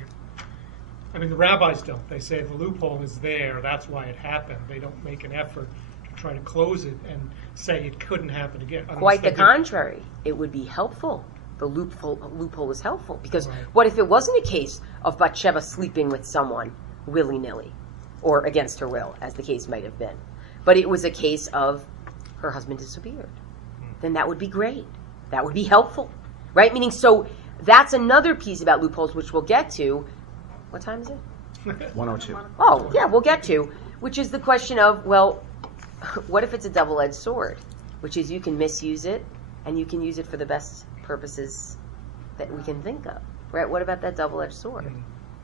I mean, the rabbis don't. They say the loophole is there. That's why it happened. They don't make an effort to try to close it and say it couldn't happen again. Quite the contrary. It would be helpful. The loophole is helpful. Because what if it wasn't a case of Bathsheba sleeping with someone willy-nilly or against her will, as the case might have been, but it was a case of her husband disappeared? Then that would be great. That would be helpful, right? Meaning, so that's another piece about loopholes, which we'll get to. What time is it? 102. Oh, yeah, we'll get to, which is the question of, well, what if it's a double-edged sword, which is you can misuse it and you can use it for the best purposes that we can think of, right? What about that double-edged sword?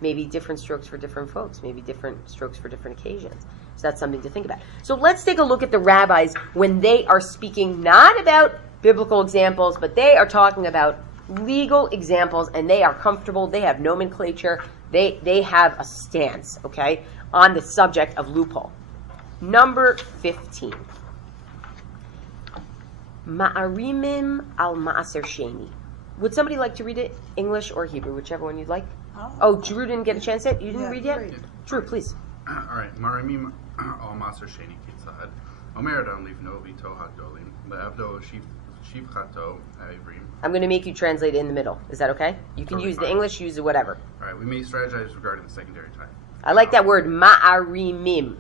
Maybe different strokes for different folks, maybe different strokes for different occasions. So that's something to think about. So let's take a look at the rabbis when they are speaking not about biblical examples, but they are talking about legal examples, and they are comfortable. They have nomenclature. They have a stance, okay, on the subject of loophole. Number 15. Ma'arimim al ma'aser sheni. Would somebody like to read it, English or Hebrew, whichever one you'd like? Oh, Drew didn't get a chance yet? You didn't read yet? Drew, please. All right. Marimim al maser sheni kitzad. Omer adam livno vito hadolim le'avdo shivchato ha'ivrim. I'm going to make you translate it in the middle. Is that okay? You can Totally use the fine. English, use the whatever. All right. We may strategize regarding the secondary type. I like that word, ma'arimim.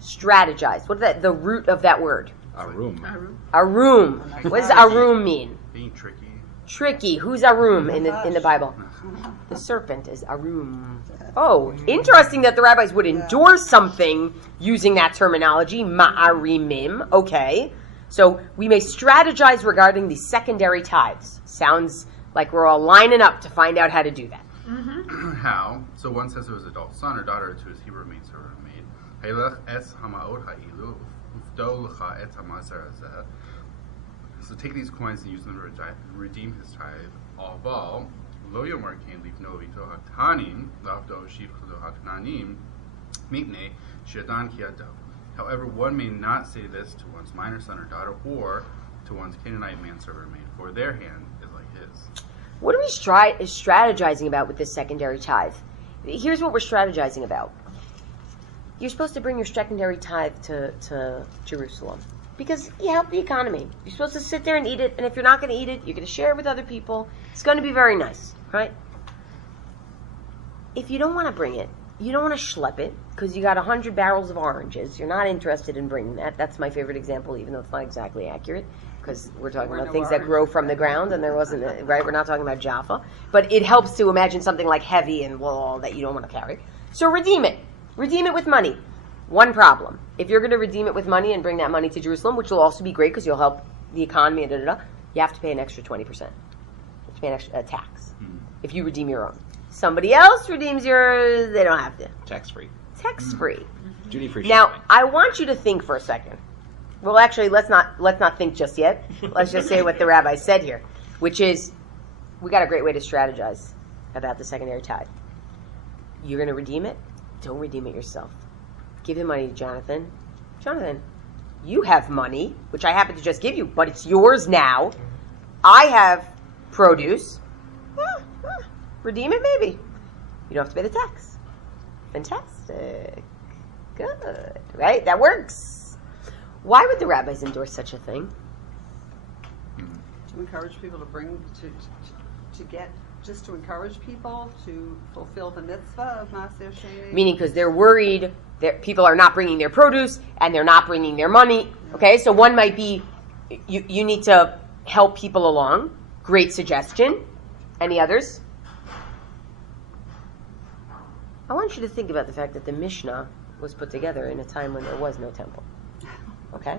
Strategize. What is that? The root of that word? Arum. Arum. What does arum mean? Being tricky. Tricky. Who's arum in the Bible? The serpent is arum. Oh, interesting that the rabbis would endorse something using that terminology, ma'arimim. Okay. So we may strategize regarding the secondary tithes. Sounds like we're all lining up to find out how to do that. How? So one says to his adult son or daughter, to his Hebrew maid servant or maid, Haylech es hamaot ha'ilu, ufdo lecha et hamaser hazeh. So take these coins and use them to redeem his tithe. Aval, lo yomer kain livno vito haktanim, lavdo shivchado haknanim, mitne shedan kiado. However, one may not say this to one's minor son or daughter, or to one's Canaanite manservant or maid, for their hand is like his. What are we strategizing about with this secondary tithe? Here's what we're strategizing about. You're supposed to bring your secondary tithe to Jerusalem because you help the economy. You're supposed to sit there and eat it, and if you're not going to eat it, you're going to share it with other people. It's going to be very nice, right? If you don't want to bring it, you don't want to schlep it because you got 100 barrels of oranges. You're not interested in bringing that. That's my favorite example, even though it's not exactly accurate. Because we're talking about things that grow from the ground, and there wasn't, right? We're not talking about Jaffa. But it helps to imagine something like heavy and all that you don't want to carry. So redeem it. Redeem it with money. One problem. If you're going to redeem it with money and bring that money to Jerusalem, which will also be great because you'll help the economy, you have to pay an extra 20%. You have to pay an extra tax if you redeem your own. Somebody else redeems yours, they don't have to. Tax-free. Tax-free. Duty-free Now, shipping. I want you to think for a second. Well, actually, let's not think just yet. Let's just say what the rabbi said here, which is, we got a great way to strategize about the secondary tithe. You're going to redeem it? Don't redeem it yourself. Give the money to Jonathan. Jonathan, you have money, which I happen to just give you, but it's yours now. I have produce. Redeem it, maybe. You don't have to pay the tax. Fantastic. Good. Right? That works. Why would the rabbis endorse such a thing? To encourage people to bring, to get, just to encourage people to fulfill the mitzvah of Maser Sheni. Meaning because they're worried that people are not bringing their produce and they're not bringing their money. Okay, so one might be, you need to help people along. Great suggestion. Any others? I want you to think about the fact that the Mishnah was put together in a time when there was no temple. Okay?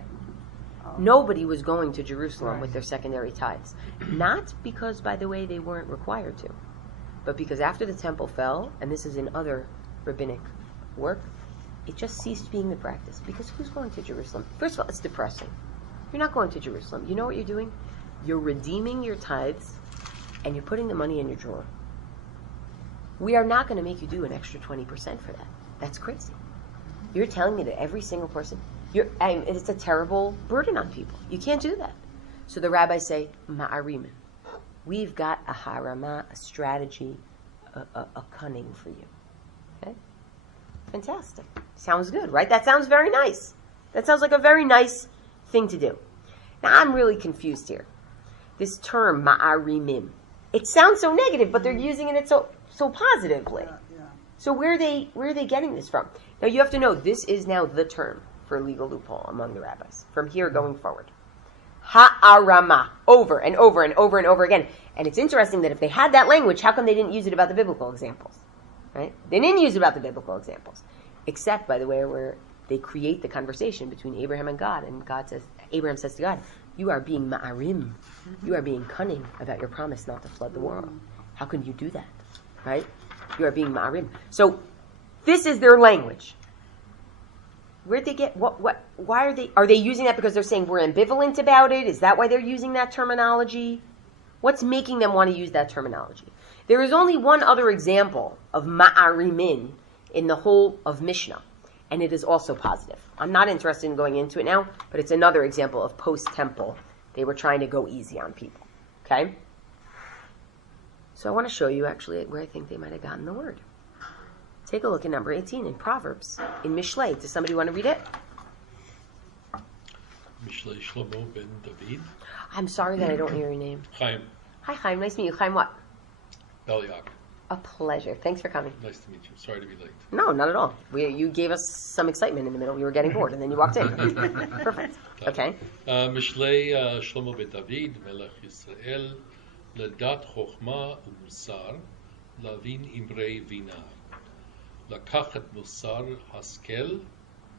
Nobody was going to Jerusalem with their secondary tithes. Not because, by the way, they weren't required to, but because after the temple fell, and this is in other rabbinic work, it just ceased being the practice. Because who's going to Jerusalem? First of all, it's depressing. You're not going to Jerusalem. You know what you're doing? You're redeeming your tithes, and you're putting the money in your drawer. We are not going to make you do an extra 20% for that. That's crazy. You're telling me that every single person, it's a terrible burden on people. You can't do that. So the rabbis say, ma'arim. We've got a harama, a strategy, a cunning for you. Okay? Fantastic. Sounds good, right? That sounds very nice. That sounds like a very nice thing to do. Now, I'm really confused here. This term, ma'arimim, it sounds so negative, but they're using it so positively. Yeah. So where are they getting this from? Now, you have to know, this is now the term for a legal loophole among the rabbis, from here going forward. Ha'arama, over and over and over and over again. And it's interesting that if they had that language, how come they didn't use it about the biblical examples? Right? They didn't use it about the biblical examples. Except, by the way, where they create the conversation between Abraham and God, and Abraham says to God, you are being ma'arim. You are being cunning about your promise not to flood the world. How can you do that? Right? You are being ma'arim. So, this is their language. Where'd they get, why are they using that because they're saying we're ambivalent about it? Is that why they're using that terminology? What's making them want to use that terminology? There is only one other example of ma'arimin in the whole of Mishnah, and it is also positive. I'm not interested in going into it now, but it's another example of post-temple. They were trying to go easy on people. Okay? So I want to show you actually where I think they might have gotten the word. Take a look at number 18 in Proverbs, in Mishlei. Does somebody want to read it? Mishlei Shlomo ben David. I'm sorry that I don't hear your name. Hain. Hi, Chaim. Nice to meet you. Chaim what? Beliak. A pleasure. Thanks for coming. Nice to meet you. Sorry to be late. No, not at all. You gave us some excitement in the middle. We were getting bored, and then you walked in. Perfect. Okay. Mishlei Shlomo ben David, Melech Yisrael, ledat chokhma u'musar, lavin imrei vina. לקחת מוסר השכל,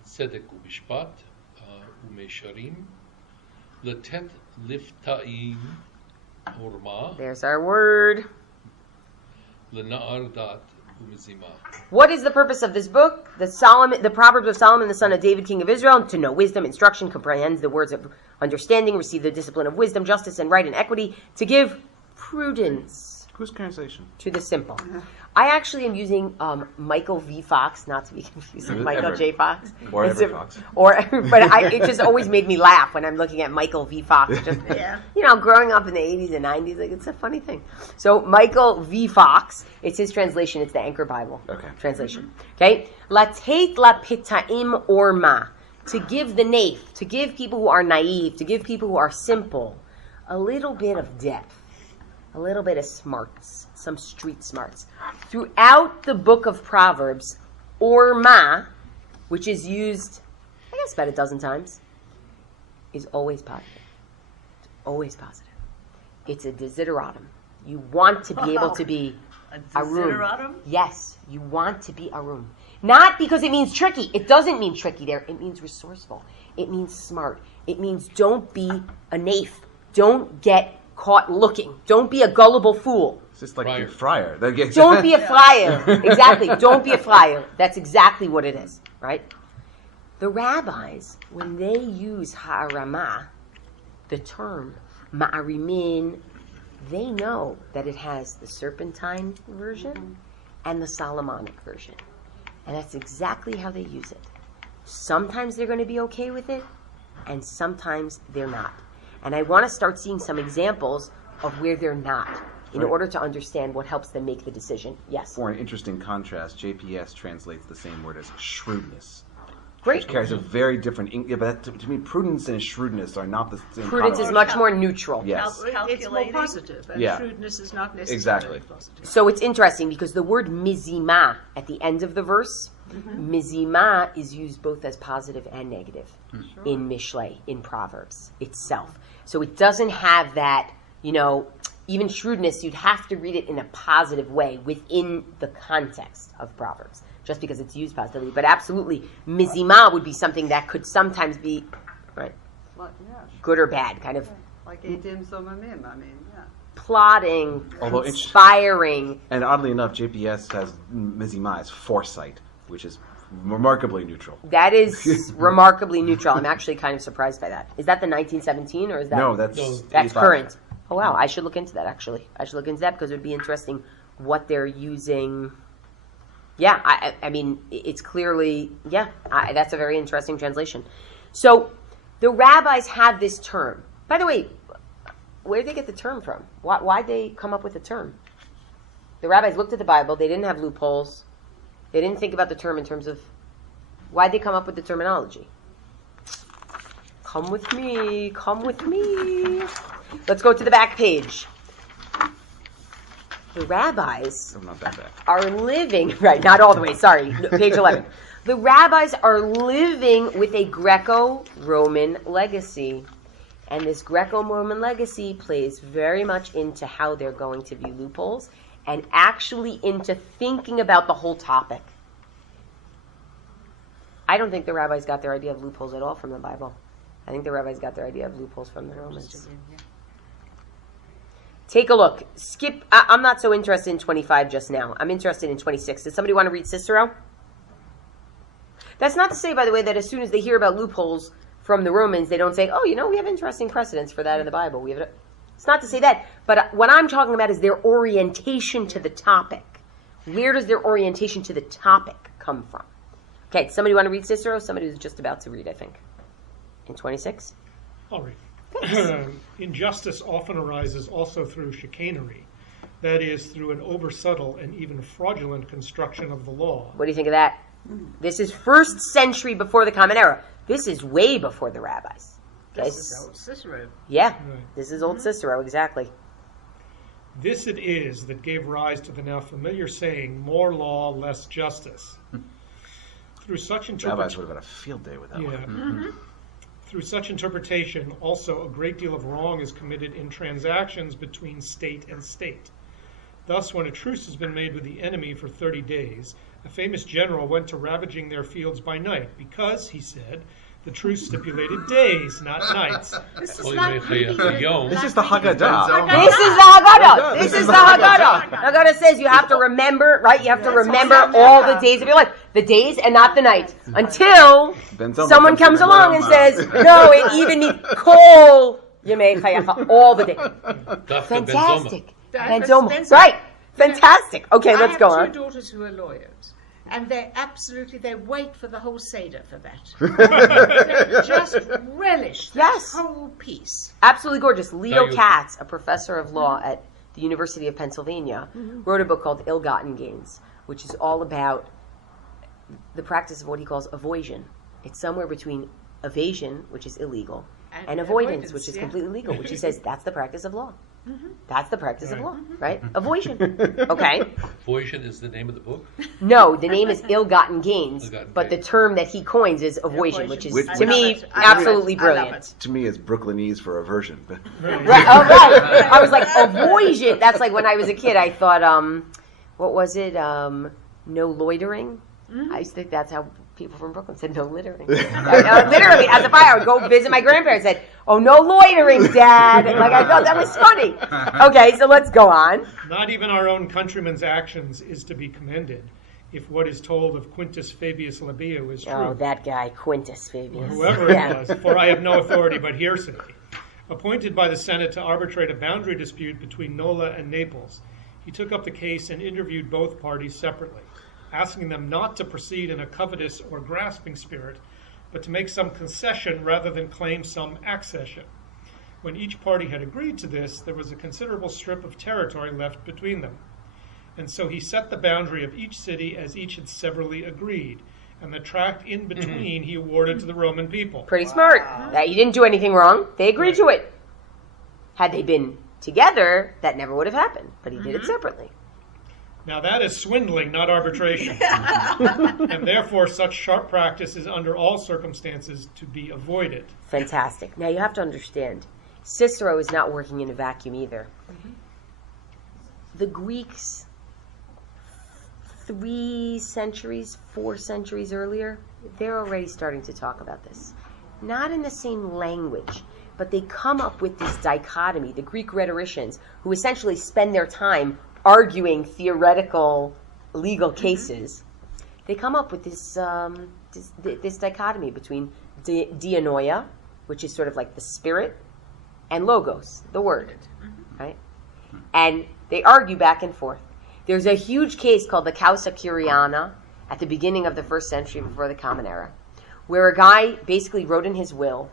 צדק ומשפט ומישרים, לתת לפתאים עורמה, There's our word. לנער דת ומזימה. What is the purpose of this book? The Proverbs of Solomon, the son of David, king of Israel, to know wisdom, instruction, comprehend the words of understanding, receive the discipline of wisdom, justice, and right and equity, to give prudence. Whose translation? To the simple. I actually am using Michael V. Fox, not to be confused with Michael J. Fox. Or Everett Fox. It just always made me laugh when I'm looking at Michael V. Fox. Just, growing up in the 80s and 90s, like it's a funny thing. So Michael V. Fox, it's his translation. It's the Anchor Bible translation. Okay? Latet la pitaim orma. To give the naif, to give people who are naive, to give people who are simple, a little bit of depth. A little bit of smarts, some street smarts. Throughout the book of Proverbs, orma, which is used, I guess, about a dozen times, is always positive. It's always positive. It's a desideratum. You want to be able to be arum. Desideratum? Yes, you want to be arum. Not because it means tricky. It doesn't mean tricky there. It means resourceful. It means smart. It means don't be a naif. Don't get caught looking. Don't be a gullible fool. It's just like a friar. Don't be a friar. Exactly. Don't be a friar. That's exactly what it is, right? The rabbis, when they use ha'arama, the term ma'arimin, they know that it has the serpentine version and the Solomonic version. And that's exactly how they use it. Sometimes they're going to be okay with it, and sometimes they're not. And I want to start seeing some examples of where they're not in order to understand what helps them make the decision. Yes? For an interesting contrast, JPS translates the same word as shrewdness. Great. Which carries a very different... but to me, prudence and shrewdness are not the same. Prudence is much more neutral. Yes. It's more positive, and shrewdness is not necessarily positive. So it's interesting because the word mizima at the end of the verse, mizima is used both as positive and negative in Mishlei, in Proverbs itself. So it doesn't have that, even shrewdness, you'd have to read it in a positive way within the context of Proverbs, just because it's used positively. But absolutely, mizima would be something that could sometimes be, good or bad, kind of. Like edim zomamim, plotting, Although conspiring. And oddly enough, JPS has mizima as foresight, which is remarkably neutral. That is remarkably neutral. I'm actually kind of surprised by that. Is that the 1917 or is that? No, that's 85. Current. Oh wow, I should look into that actually. I should look into that because it would be interesting what they're using. Yeah, I mean, it's clearly, that's a very interesting translation. So the rabbis have this term. By the way, where did they get the term from? Why'd they come up with the term? The rabbis looked at the Bible. They didn't have loopholes. They didn't think about the term in terms of, why'd they come up with the terminology? Come with me. Come with me. Let's go to the back page. The rabbis are living, right, not all the way, sorry, page 11. The rabbis are living with a Greco-Roman legacy. And this Greco-Roman legacy plays very much into how they're going to view loopholes and actually into thinking about the whole topic. I don't think the rabbis got their idea of loopholes at all from the Bible. I think the rabbis got their idea of loopholes from the Romans. Take a look. Skip. I'm not so interested in 25 just now. I'm interested in 26. Does somebody want to read Cicero? That's not to say, by the way, that as soon as they hear about loopholes from the Romans, they don't say, oh, we have interesting precedents for that in the Bible. It's not to say that. But what I'm talking about is their orientation to the topic. Where does their orientation to the topic come from? Okay, somebody want to read Cicero? Somebody who's just about to read, I think. In 26? I'll read. Injustice often arises also through chicanery, that is, through an over-subtle and even fraudulent construction of the law. What do you think of that? This is 1st century before the Common Era. This is way before the rabbis. Okay? This is old Cicero. Yeah, Right. this is old Cicero, exactly. This it is that gave rise to the now familiar saying, more law, less justice. Through such Rabbis interpretation, would have had a field day with that one. Through such interpretation, also a great deal of wrong is committed in transactions between state and state. Thus, when a truce has been made with the enemy for 30 days, a famous general went to ravaging their fields by night, because, he said, the truce stipulated days, not nights. This is Oy like vey reading chayayom. This is the Haggadah. This is the Haggadah. This is the Haggadah. Haggadah says you have to remember, right? You have to remember all the days of your life. The days and not the nights. Until someone comes along and says, no, it even needs Kol Yemei Chayecha, all the days. Fantastic. Ben Zoma. Right. Fantastic. Okay, let's go I have on. 2 daughters who are lawyers. And they wait for the whole Seder for that. They just relish that Yes. whole piece. Absolutely gorgeous. Leo you- Katz, a professor of law at the University of Pennsylvania, wrote a book called Ill-Gotten Gains, which is all about the practice of what he calls avoision. It's somewhere between evasion, which is illegal, and avoidance, which is completely legal, which he says that's the practice of law. That's the practice of law, right? Avoision. Okay? Voisin is the name of the book. No, the name is Ill-Gotten Gains, Ill-gotten but the gains. term that he coins is avoision, which is, Which- to me, I love it. I love absolutely it. I love brilliant. To me, it's Brooklynese for aversion. Right. Oh, right. I was like, avoision. That's like when I was a kid, I thought, what was it? No loitering? I used to think that's how people from Brooklyn said no littering. Literally, as if I would go visit my grandparents and said, oh, no loitering, Dad. And like, I thought that was funny. Okay, so let's go on. Not even our own countrymen's actions is to be commended, if what is told of Quintus Fabius Labeo is true. Oh, that guy, Quintus Fabius. Whoever Yeah. it was, for I have no authority but hearsay. Appointed by the Senate to arbitrate a boundary dispute between Nola and Naples, he took up the case and interviewed both parties separately, asking them not to proceed in a covetous or grasping spirit, but to make some concession rather than claim some accession. When each party had agreed to this, there was a considerable strip of territory left between them. And so he set the boundary of each city as each had severally agreed, and the tract in between he awarded to the Roman people. Pretty smart. That you didn't do anything wrong. They agreed to it. Had they been together, that never would have happened. But he did it separately. Now that is swindling, not arbitration. And therefore such sharp practice is under all circumstances to be avoided. Fantastic. Now you have to understand, Cicero is not working in a vacuum either. The Greeks, 4 centuries earlier, they're already starting to talk about this. Not in the same language, but they come up with this dichotomy. The Greek rhetoricians, who essentially spend their time arguing theoretical legal cases, they come up with this this dichotomy between dianoia, which is sort of like the spirit, and logos, the word, right? And they argue back and forth. There's a huge case called the Causa Curiana at the beginning of the 1st century before the Common Era, where a guy basically wrote in his will,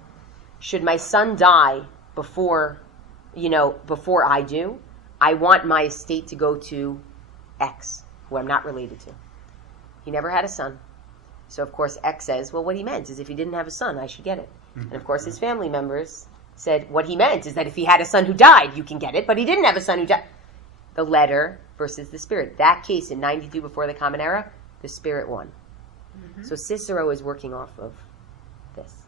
should my son die before I do, I want my estate to go to X, who I'm not related to. He never had a son. So, of course, X says, well, what he meant is if he didn't have a son, I should get it. And, of course, his family members said what he meant is that if he had a son who died, you can get it, but he didn't have a son who died. The letter versus the spirit. That case in 92 before the Common Era, the spirit won. So Cicero is working off of this.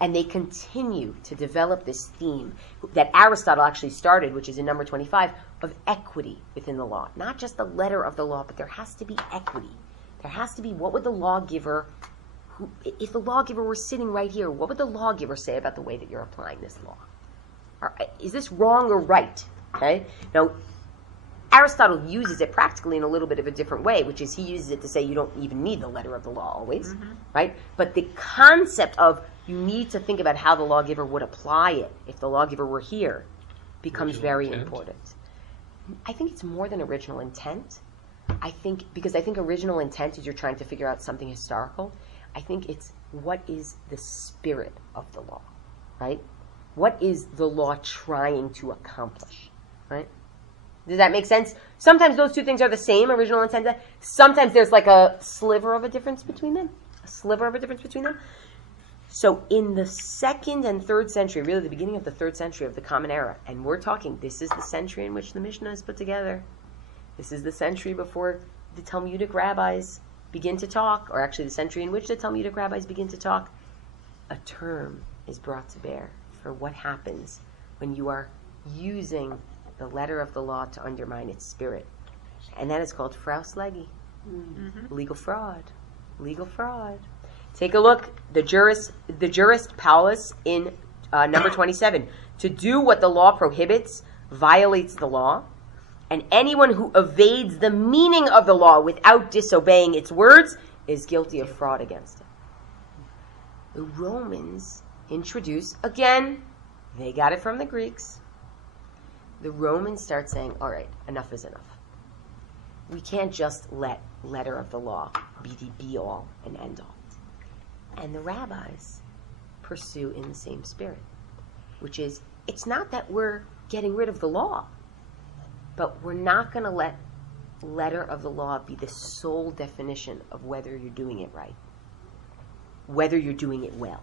And they continue to develop this theme that Aristotle actually started, which is in number 25, of equity within the law. Not just the letter of the law, but there has to be equity. There has to be, what would the lawgiver, if the lawgiver were sitting right here, what would the lawgiver say about the way that you're applying this law? Is this wrong or right? Okay. Now, Aristotle uses it practically in a little bit of a different way, which is he uses it to say you don't even need the letter of the law always, right? But the concept of you need to think about how the lawgiver would apply it if the lawgiver were here becomes very important. I think it's more than original intent. Because I think original intent is you're trying to figure out something historical. I think it's what is the spirit of the law, right? What is the law trying to accomplish, right? Does that make sense? Sometimes those two things are the same, original intent. Sometimes there's like a sliver of a difference between them. So in the 2nd and 3rd century, really the beginning of the 3rd century of the Common Era, and we're talking, this is the century in which the Mishnah is put together. This is the century before the Talmudic rabbis begin to talk, or actually the century in which the Talmudic rabbis begin to talk. A term is brought to bear for what happens when you are using the letter of the law to undermine its spirit. And that is called Frauslegi. Legal fraud. Take a look, the jurist Paulus in number 27. To do what the law prohibits violates the law, and anyone who evades the meaning of the law without disobeying its words is guilty of fraud against it. The Romans introduce, again, they got it from the Greeks. The Romans start saying, all right, enough is enough. We can't just let letter of the law be the be-all and end-all. And the rabbis pursue in the same spirit, which is, it's not that we're getting rid of the law, but we're not going to let letter of the law be the sole definition of whether you're doing it right, whether you're doing it well.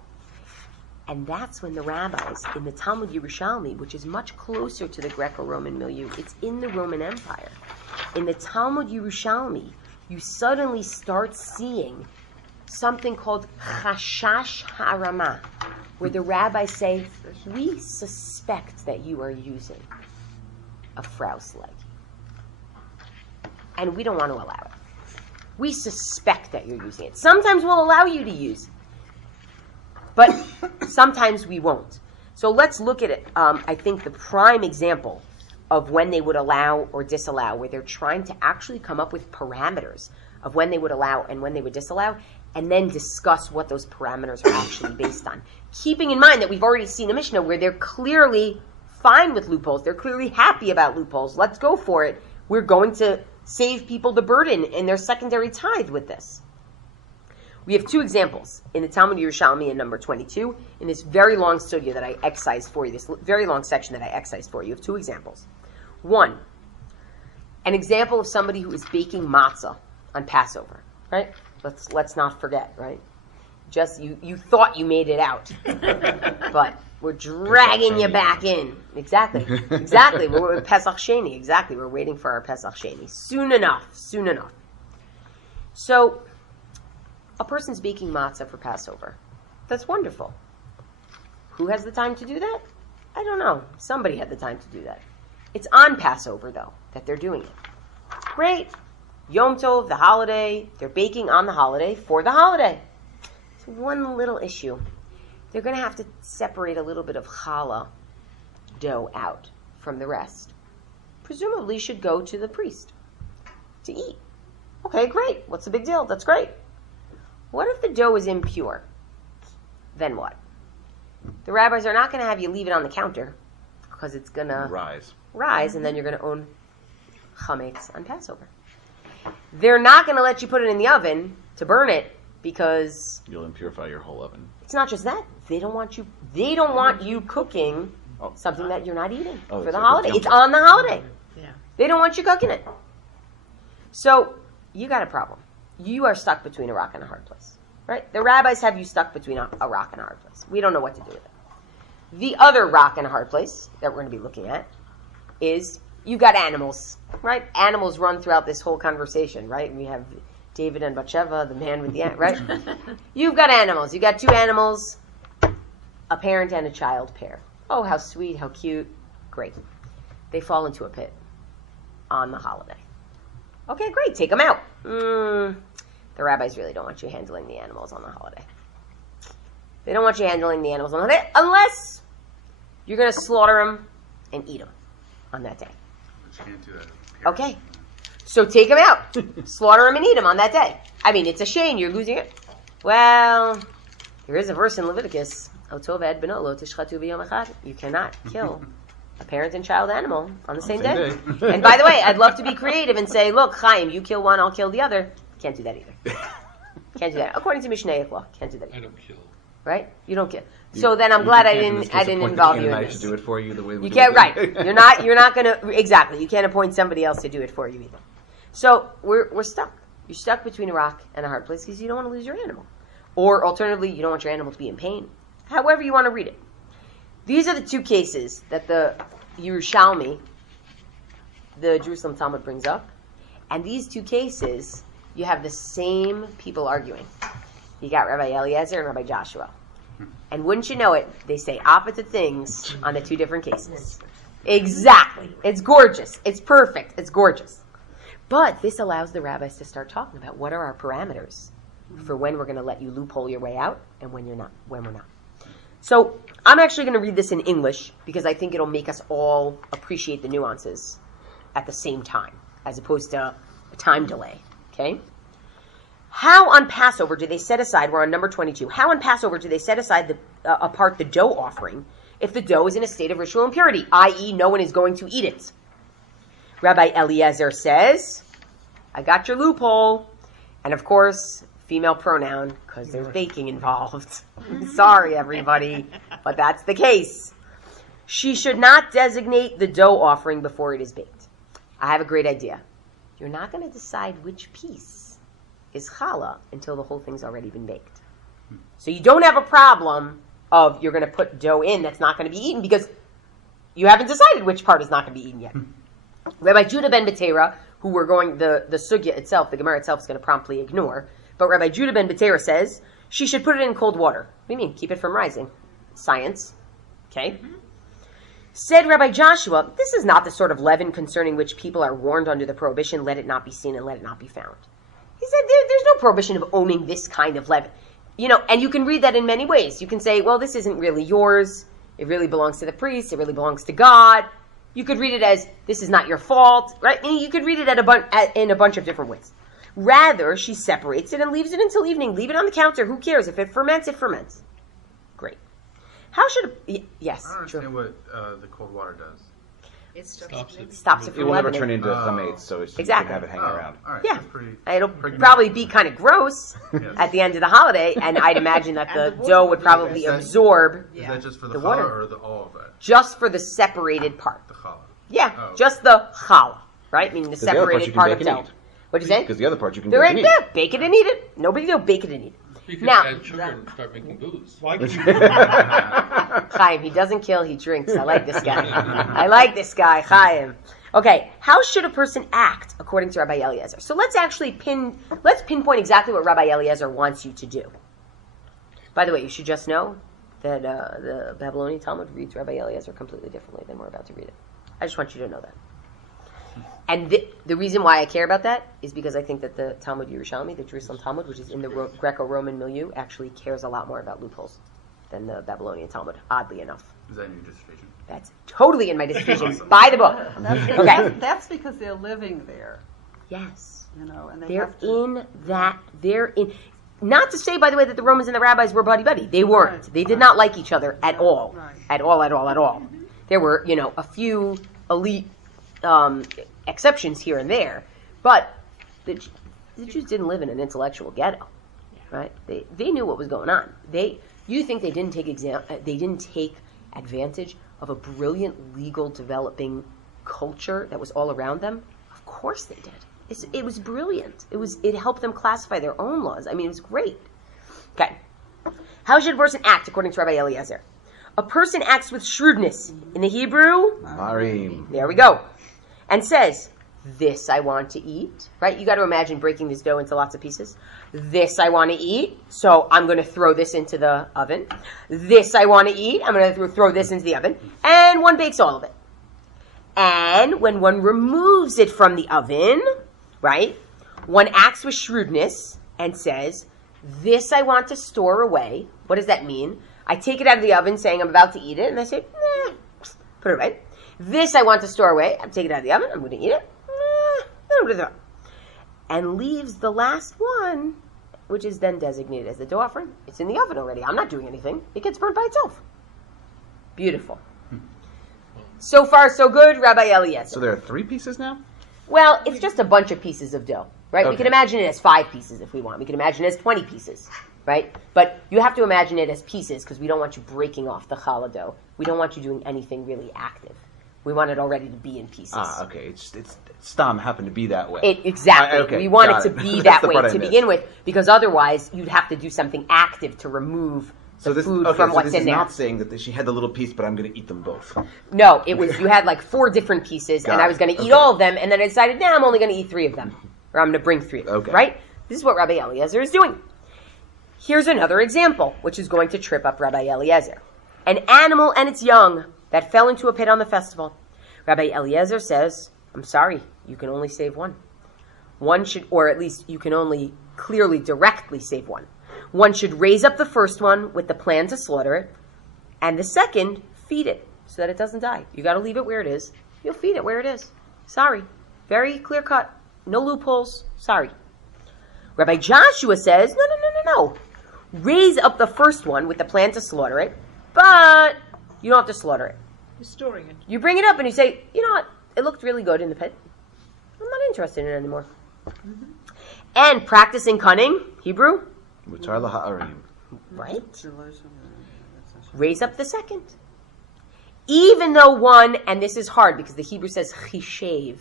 And that's when the rabbis in the Talmud Yerushalmi, which is much closer to the Greco-Roman milieu, it's in the Roman Empire. In the Talmud Yerushalmi, you suddenly start seeing something called chashash harama, where the rabbis say, we suspect that you are using a Frauslegi, and we don't want to allow it. We suspect that you're using it. Sometimes we'll allow you to use, but sometimes we won't. So let's look at it. I think the prime example of when they would allow or disallow, where they're trying to actually come up with parameters of when they would allow and when they would disallow, and then discuss what those parameters are actually based on. Keeping in mind that we've already seen a Mishnah where they're clearly fine with loopholes. They're clearly happy about loopholes. Let's go for it. We're going to save people the burden in their secondary tithe with this. We have two examples in the Talmud Yerushalmi in number 22, in this very long study that I excised for you, this very long section that I excised for you. You have two examples. One, an example of somebody who is baking matzah on Passover, right? Let's not forget, right? Just you thought you made it out, but we're dragging you back in. Exactly. We're with Pesach Sheni. Exactly. We're waiting for our Pesach Sheni. Soon enough. So, a person's baking matzah for Passover. That's wonderful. Who has the time to do that? I don't know. Somebody had the time to do that. It's on Passover, though, that they're doing it. Great. Yom Tov, the holiday. They're baking on the holiday for the holiday. It's one little issue. They're going to have to separate a little bit of challah dough out from the rest. Presumably should go to the priest to eat. Okay, great. What's the big deal? That's great. What if the dough is impure? Then what? The rabbis are not going to have you leave it on the counter because it's going to rise, and then you're going to own chametz on Passover. They're not going to let you put it in the oven to burn it because You'll impurify your whole oven. it's not just that. They don't want you cooking something that you're not eating Oh, for it's the like a holiday. jump It's shot. on the holiday. Yeah. They don't want you cooking it. So you got a problem. You are stuck between a rock and a hard place. Right? The rabbis have you stuck between a rock and a hard place. We don't know what to do with it. The other rock and a hard place that we're going to be looking at is you got animals, right? Animals run throughout this whole conversation, right? We have David and Bathsheba, the man with the right? You've got animals. You got two animals, a parent and a child pair. Oh, how sweet, how cute. Great. They fall into a pit on the holiday. Okay, great. Take them out. The rabbis really don't want you handling the animals on the holiday. They don't want you handling the animals on the holiday unless you're going to slaughter them and eat them on that day. But you can't do that. Okay. So take them out. Slaughter them and eat them on that day. I mean, it's a shame you're losing it. Well, there is a verse in Leviticus. You cannot kill a parent and child animal on the same day. And by the way, I'd love to be creative and say, look, Hain, you kill one, I'll kill the other. Can't do that either. Can't do that. According to Mishnaic law, can't do that I either. don't kill. Right? You don't kill. So then I'm glad I didn't involve you in I this. should do it for you the way we You do can't, it. right. You're not going to, exactly. You can't appoint somebody else to do it for you either. So we're stuck. You're stuck between a rock and a hard place because you don't want to lose your animal. Or alternatively, you don't want your animal to be in pain. However you want to read it. These are the two cases that the Yerushalmi, the Jerusalem Talmud, brings up. And these two cases, you have the same people arguing. You got Rabbi Eliezer and Rabbi Joshua. And wouldn't you know it, they say opposite things on the two different cases. Exactly. It's gorgeous. It's perfect. It's gorgeous. But this allows the rabbis to start talking about what are our parameters for when we're going to let you loophole your way out and when we're not. So I'm actually going to read this in English because I think it'll make us all appreciate the nuances at the same time, as opposed to a time delay. Okay? How on Passover do they set aside, we're on number 22, how on Passover do they set aside apart the dough offering if the dough is in a state of ritual impurity, i.e. no one is going to eat it? Rabbi Eliezer says, I got your loophole. And of course, female pronoun, because there's baking involved. Sorry, everybody, but that's the case. She should not designate the dough offering before it is baked. I have a great idea. You're not going to decide which piece is challah until the whole thing's already been baked. So you don't have a problem of you're going to put dough in that's not going to be eaten because you haven't decided which part is not going to be eaten yet. Rabbi Judah ben Betera, who we're going, the sugya itself, the Gemara itself is going to promptly ignore, but Rabbi Judah ben Betera says she should put it in cold water. What do you mean? Keep it from rising. Science. Okay? Said Rabbi Joshua, this is not the sort of leaven concerning which people are warned under the prohibition, let it not be seen and let it not be found. He said there's no prohibition of owning this kind of leaven. And you can read that in many ways. You can say, well, this isn't really yours. It really belongs to the priest. It really belongs to God. You could read it as, this is not your fault, right? And you could read it in a bunch of different ways. Rather, she separates it and leaves it until evening. Leave it on the counter. Who cares? If it ferments, it ferments. Great. How should yes, I don't true. understand what the cold water does. It stops Stops bleeding. it. Stops it It from will never leavening. turn into Oh. chametz, so it's Exactly. you can have it hang around. All right. Yeah. That's pretty. It'll pretty probably be kind of gross Yes. at the end of the holiday, and I'd imagine that the And the water dough would will be probably gross. absorb Is that just for the, The challah water. or all of it? just for the separated part. The challah. Yeah, Oh. just the challah, right? Meaning the The other part separated you can part bake of and dough. eat. What'd you say? Because the other part you can They're bake right and there. eat. Bake it and eat it. Nobody will bake it and eat it. You could Now- add sugar and start making booze. Why could you? Chaim, he doesn't kill, he drinks. I like this guy. I like this guy, Chaim. Okay, how should a person act according to Rabbi Eliezer? So let's actually pinpoint exactly what Rabbi Eliezer wants you to do. By the way, you should just know that the Babylonian Talmud reads Rabbi Eliezer completely differently than we're about to read it. I just want you to know that. And the reason why I care about that is because I think that the Talmud Yerushalmi, the Jerusalem Talmud, which is in the Greco-Roman milieu, actually cares a lot more about loopholes than the Babylonian Talmud, oddly enough. Is that in your dissertation? That's totally in my dissertation. Awesome. Buy the book. Okay. That's because they're living there, Yes. and they They're have to. they're in, not to say, by the way, that the Romans and the rabbis were buddy-buddy. They weren't. Right. They did not like each other at all. Right. At all. There were, a few elite exceptions here and there, but the Jews didn't live in an intellectual ghetto, right? They knew what was going on. You think they didn't take advantage of a brilliant legal developing culture that was all around them? Of course they did. It was brilliant. It helped them classify their own laws. I mean, it was great. Okay. How should a person act according to Rabbi Eliezer? A person acts with shrewdness. In the Hebrew, Marim. there we go. And says, this I want to eat. Right? You got to imagine breaking this dough into lots of pieces. This I want to eat, so I'm going to throw this into the oven. This I want to eat, I'm going to throw this into the oven. And one bakes all of it. And when one removes it from the oven, right, one acts with shrewdness and says, this I want to store away. What does that mean? I take it out of the oven saying I'm about to eat it, and I say, put it away. This I want to store away. I'm taking it out of the oven. I'm going to eat it. I'm going to throw it. And leaves the last one, which is then designated as the dough offering. It's in the oven already. I'm not doing anything. It gets burnt by itself. Beautiful. So far, so good, Rabbi Eliezer. So there are 3 pieces now? Well, it's just a bunch of pieces of dough, right? Okay. We can imagine it as 5 pieces if we want. We can imagine it as 20 pieces, right? But you have to imagine it as pieces because we don't want you breaking off the challah dough. We don't want you doing anything really active. We want it already to be in pieces. Okay. It's Stam happened to be that way. Exactly. Okay, we want got it to be That's that the part way I to missed. begin with because otherwise you'd have to do something active to remove the food from what's this in is there. not saying that she had the little piece, but I'm going to eat them both. No, it was you had like 4 different pieces, and I was going to eat all of them, and then I decided, I'm only going to eat 3 of them, or I'm going to bring 3 of them. Okay. Right? This is what Rabbi Eliezer is doing. Here's another example, which is going to trip up Rabbi Eliezer. An animal and its young that fell into a pit on the festival. Rabbi Eliezer says, I'm sorry, you can only save one. One should, or at least you can only clearly, directly save one. One should raise up the first one with the plan to slaughter it, and the second, feed it so that it doesn't die. You got to leave it where it is. You'll feed it where it is. Sorry. Very clear cut. No loopholes. Sorry. Rabbi Joshua says, no. Raise up the first one with the plan to slaughter it, but you don't have to slaughter it. You're storing it. You bring it up and you say, you know what? It looked really good in the pit. I'm not interested in it anymore. Mm-hmm. And practicing cunning, Hebrew, Mutar laha'arim. right? Raise up the second. Even though one, and this is hard because the Hebrew says chishev.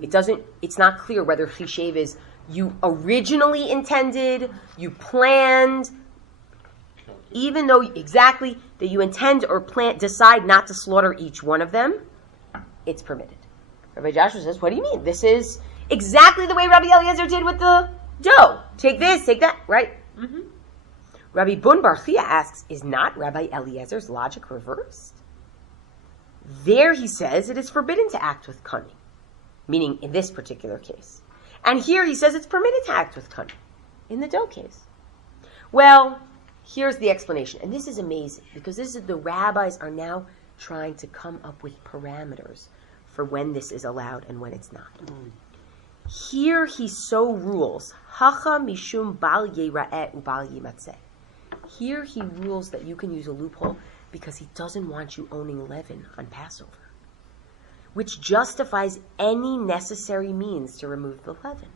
It's not clear whether chishev is you originally intended, you planned, even though exactly that you intend or decide not to slaughter each one of them, it's permitted. Rabbi Joshua says, what do you mean? This is exactly the way Rabbi Eliezer did with the dough. Take this, take that, right? Mm-hmm. Rabbi Bun Bar Chia asks, is not Rabbi Eliezer's logic reversed? There he says it is forbidden to act with cunning, meaning in this particular case. And here he says it's permitted to act with cunning, in the dough case. Well, here's the explanation. And this is amazing, because the rabbis are now trying to come up with parameters for when this is allowed and when it's not. Here he so rules, Hacha mishum bal yera'eh ubal yimatzeh. Here he rules that you can use a loophole because he doesn't want you owning leaven on Passover, which justifies any necessary means to remove the leaven.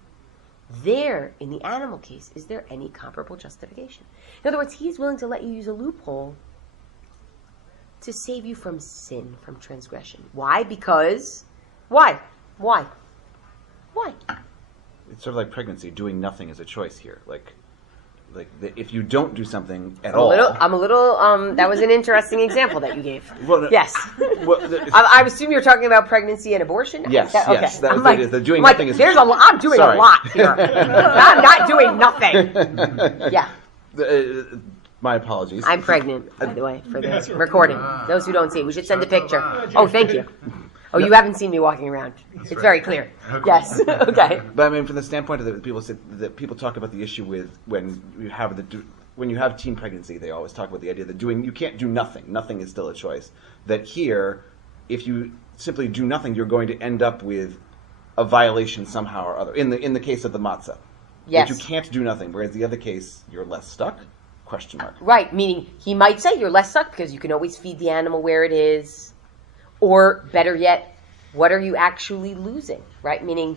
There, in the animal case, is there any comparable justification? In other words, he's willing to let you use a loophole to save you from sin, from transgression. Why? Because, why? It's sort of like pregnancy. Doing nothing is a choice here. If you don't do something at all. I'm a little. That was an interesting example that you gave. Well, no, yes. I assume you're talking about pregnancy and abortion. Yes. Okay. Yes. That's I'm what it is. The doing I'm nothing is. There's I'm doing Sorry. a lot here. I'm not doing nothing. Yeah. My apologies. I'm pregnant, by the way, for this recording. Those who don't see, we should send a picture. Oh, thank you. Oh, you haven't seen me walking around. It's very clear. Okay. Yes. Okay. But I mean, from the standpoint of people talk about the issue with when you have teen pregnancy, they always talk about the idea that you can't do nothing. Nothing is still a choice. That here, if you simply do nothing, you're going to end up with a violation somehow or other. In the case of the matzah, Yes. that you can't do nothing. Whereas the other case, you're less stuck. ? Right. Meaning he might say you're less stuck because you can always feed the animal where it is, or better yet, what are you actually losing, right? Meaning,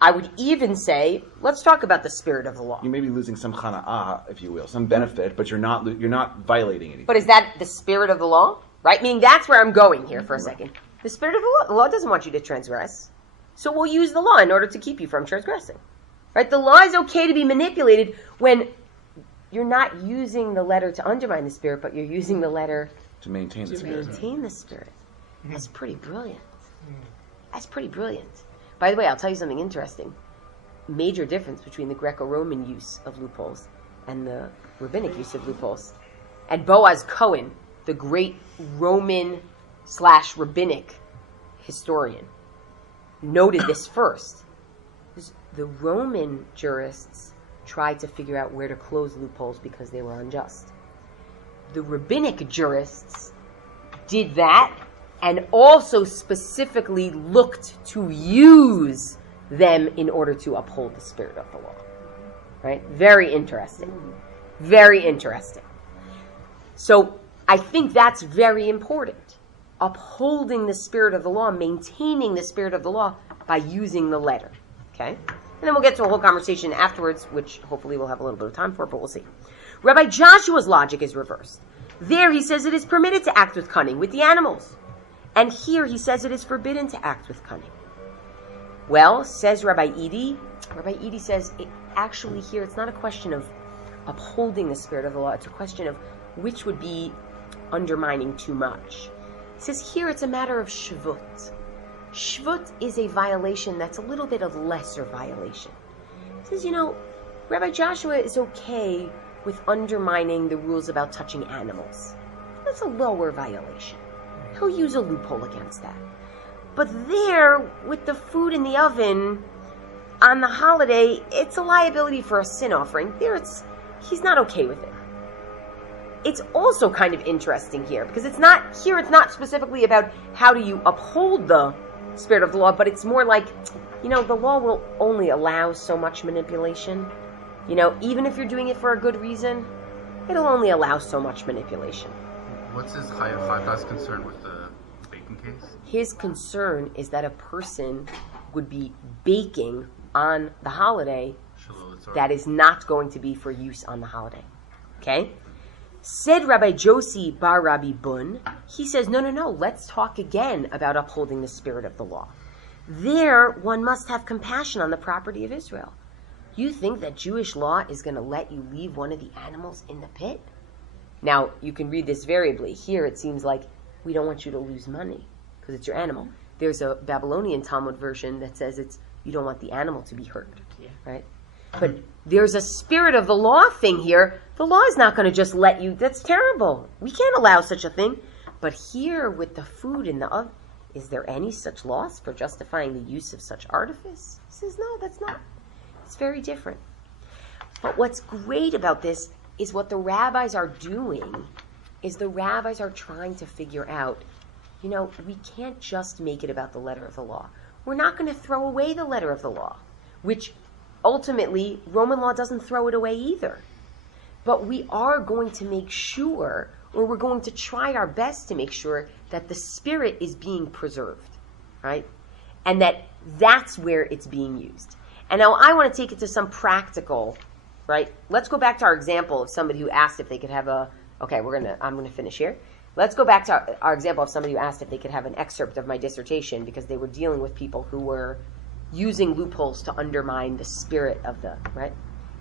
I would even say, let's talk about the spirit of the law. You may be losing some chana'ah, if you will, some benefit, but you're not violating anything. But is that the spirit of the law, right? Meaning that's where I'm going here for a second. The spirit of the law doesn't want you to transgress. So we'll use the law in order to keep you from transgressing, right? The law is okay to be manipulated when you're not using the letter to undermine the spirit, but you're using the letter to maintain the to spirit. maintain the spirit. That's pretty brilliant. That's pretty brilliant. By the way, I'll tell you something interesting. Major difference between the Greco-Roman use of loopholes and the Rabbinic use of loopholes. And Boaz Cohen, the great Roman/Rabbinic historian, noted this first. The Roman jurists tried to figure out where to close loopholes because they were unjust. The Rabbinic jurists did that and also specifically looked to use them in order to uphold the spirit of the law. Right? Very interesting. Very interesting. So I think that's very important. Upholding the spirit of the law, maintaining the spirit of the law by using the letter. Okay? And then we'll get to a whole conversation afterwards, which hopefully we'll have a little bit of time for, but we'll see. Rabbi Joshua's logic is reversed. There he says it is permitted to act with cunning with the animals. And here he says it is forbidden to act with cunning. Well, says Rabbi Edie says, actually here it's not a question of upholding the spirit of the law, it's a question of which would be undermining too much. He says here it's a matter of shvut. Shvut is a violation that's a little bit of lesser violation. He says, Rabbi Joshua is okay with undermining the rules about touching animals. That's a lower violation. He'll use a loophole against that. But there, with the food in the oven on the holiday, it's a liability for a sin offering. He's not okay with it. It's also kind of interesting here, because it's not specifically about how do you uphold the spirit of the law, but it's more like, the law will only allow so much manipulation. Even if you're doing it for a good reason, it'll only allow so much manipulation. What's his Chayafat's concern with the baking case? His concern is that a person would be baking on the holiday that is not going to be for use on the holiday. Okay? Said Rabbi Josi bar Rabbi Bun, he says, no, let's talk again about upholding the spirit of the law. There, one must have compassion on the property of Israel. You think that Jewish law is going to let you leave one of the animals in the pit? Now, you can read this variably. Here, it seems like we don't want you to lose money because it's your animal. There's a Babylonian Talmud version that says you don't want the animal to be hurt, right? But there's a spirit of the law thing here. The law is not going to just let you. That's terrible. We can't allow such a thing. But here, with the food in the oven, is there any such loss for justifying the use of such artifice? He says, no, that's not. It's very different. But what's great about this is what the rabbis are doing is the rabbis are trying to figure out, we can't just make it about the letter of the law. We're not going to throw away the letter of the law, which ultimately Roman law doesn't throw it away either. But we are going to make sure, or we're going to try our best to make sure that the spirit is being preserved, right? And that's where it's being used. And now I want to take it to some practical, right? Let's go back to our example of somebody who asked if they could have I'm going to finish here. Let's go back to our example of somebody who asked if they could have an excerpt of my dissertation because they were dealing with people who were using loopholes to undermine the spirit of right?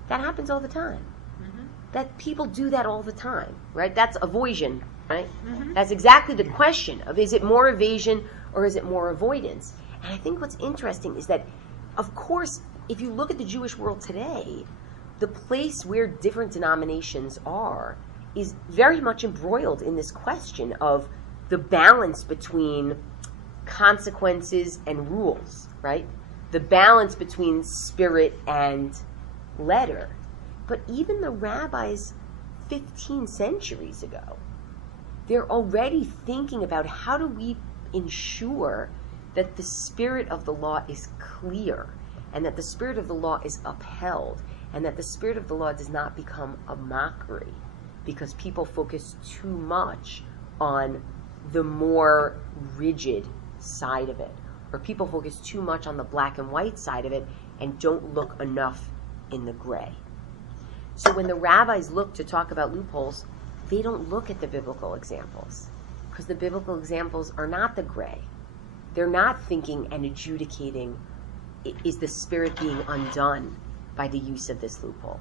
That happens all the time. Mm-hmm. That people do that all the time, right? That's evasion, right? Mm-hmm. That's exactly the question of is it more evasion or is it more avoidance? And I think what's interesting is that, of course, if you look at the Jewish world today, the place where different denominations are is very much embroiled in this question of the balance between consequences and rules, right? The balance between spirit and letter. But even the rabbis 15 centuries ago, they're already thinking about how do we ensure that the spirit of the law is clear and that the spirit of the law is upheld and that the spirit of the law does not become a mockery because people focus too much on the more rigid side of it or people focus too much on the black and white side of it and don't look enough in the gray. So when the rabbis look to talk about loopholes, they don't look at the biblical examples, because the biblical examples are not the gray. They're not thinking and adjudicating, is the spirit being undone by the use of this loophole?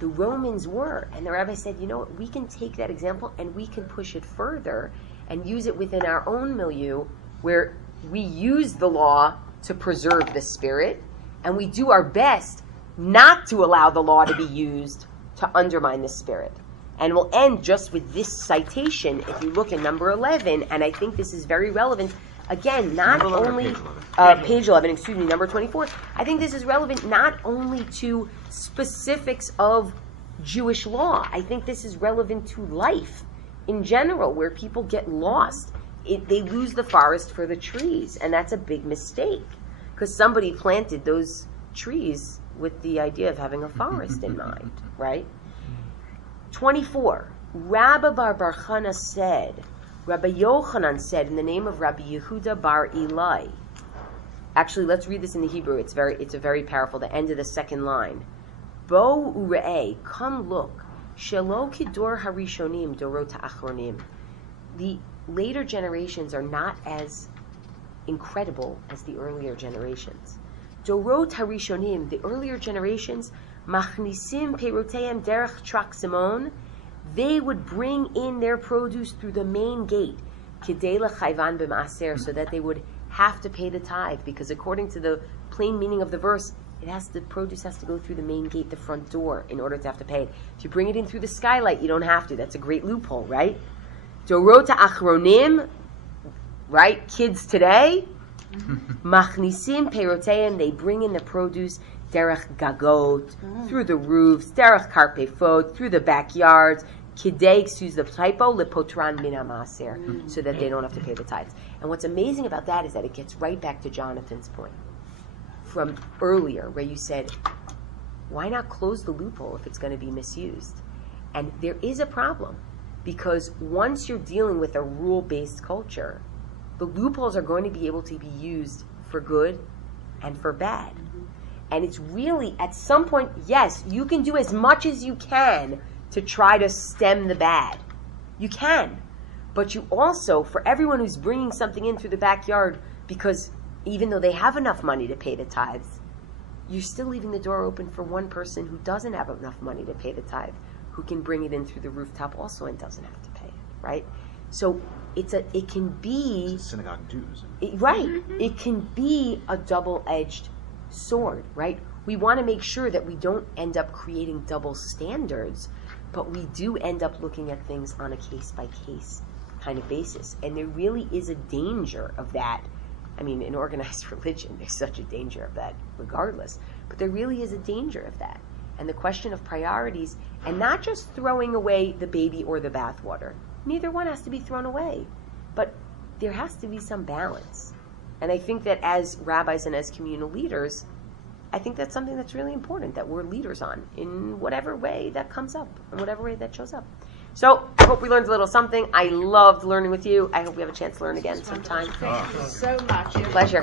The Romans were, and the rabbi said, you know what, we can take that example and we can push it further and use it within our own milieu, where we use the law to preserve the spirit, and we do our best not to allow the law to be used to undermine the spirit. And we'll end just with this citation, if you look at number 11, and I think this is very relevant. Again, not Number 11 or only page 11? page 11, number 24. I think this is relevant not only to specifics of Jewish law. I think this is relevant to life in general, where people get lost. They lose the forest for the trees, and that's a big mistake, because somebody planted those trees with the idea of having a forest in mind, right? 24. Rabbi Bar Chana said, Rabbi Yochanan said, in the name of Rabbi Yehuda Bar Eli. Actually, let's read this in the Hebrew. It's a very powerful. The end of the second line. Bo ure'eh, come look. Shelo kidor harishonim dorot ha'achronim. The later generations are not as incredible as the earlier generations. Dorot harishonim, the earlier generations, machnisim peroteim derech trak simon. They would bring in their produce through the main gate, kidei lechayvan b'maaser, so that they would have to pay the tithe, because according to the plain meaning of the verse, the produce has to go through the main gate, the front door, in order to have to pay it. If you bring it in through the skylight, you don't have to. That's a great loophole, right? Dorot achronim, right? Kids today, machnisim peroteim, they bring in the produce derech gagot, through the roofs, derech karpefot, through the backyards, kidei, excuse the typo, lepotran min ha'maaser, so that they don't have to pay the tithes. And what's amazing about that is that it gets right back to Jonathan's point from earlier, where you said, why not close the loophole if it's going to be misused? And there is a problem, because once you're dealing with a rule-based culture, the loopholes are going to be able to be used for good and for bad. And it's really, at some point, yes, you can do as much as you can to try to stem the bad. You can. But you also, for everyone who's bringing something in through the backyard, because even though they have enough money to pay the tithes, you're still leaving the door open for one person who doesn't have enough money to pay the tithe, who can bring it in through the rooftop also and doesn't have to pay it, right? So it can be... It's synagogue dues. Right. It can be a double-edged sword, right? We want to make sure that we don't end up creating double standards, but we do end up looking at things on a case-by-case kind of basis. And there really is a danger of that. I mean, in organized religion, there's such a danger of that regardless. But there really is a danger of that. And the question of priorities, and not just throwing away the baby or the bathwater. Neither one has to be thrown away. But there has to be some balance. And I think that as rabbis and as communal leaders, I think that's something that's really important, that we're leaders on, in whatever way that comes up, in whatever way that shows up. So, I hope we learned a little something. I loved learning with you. I hope we have a chance to learn again sometime. Thank you so much. Pleasure.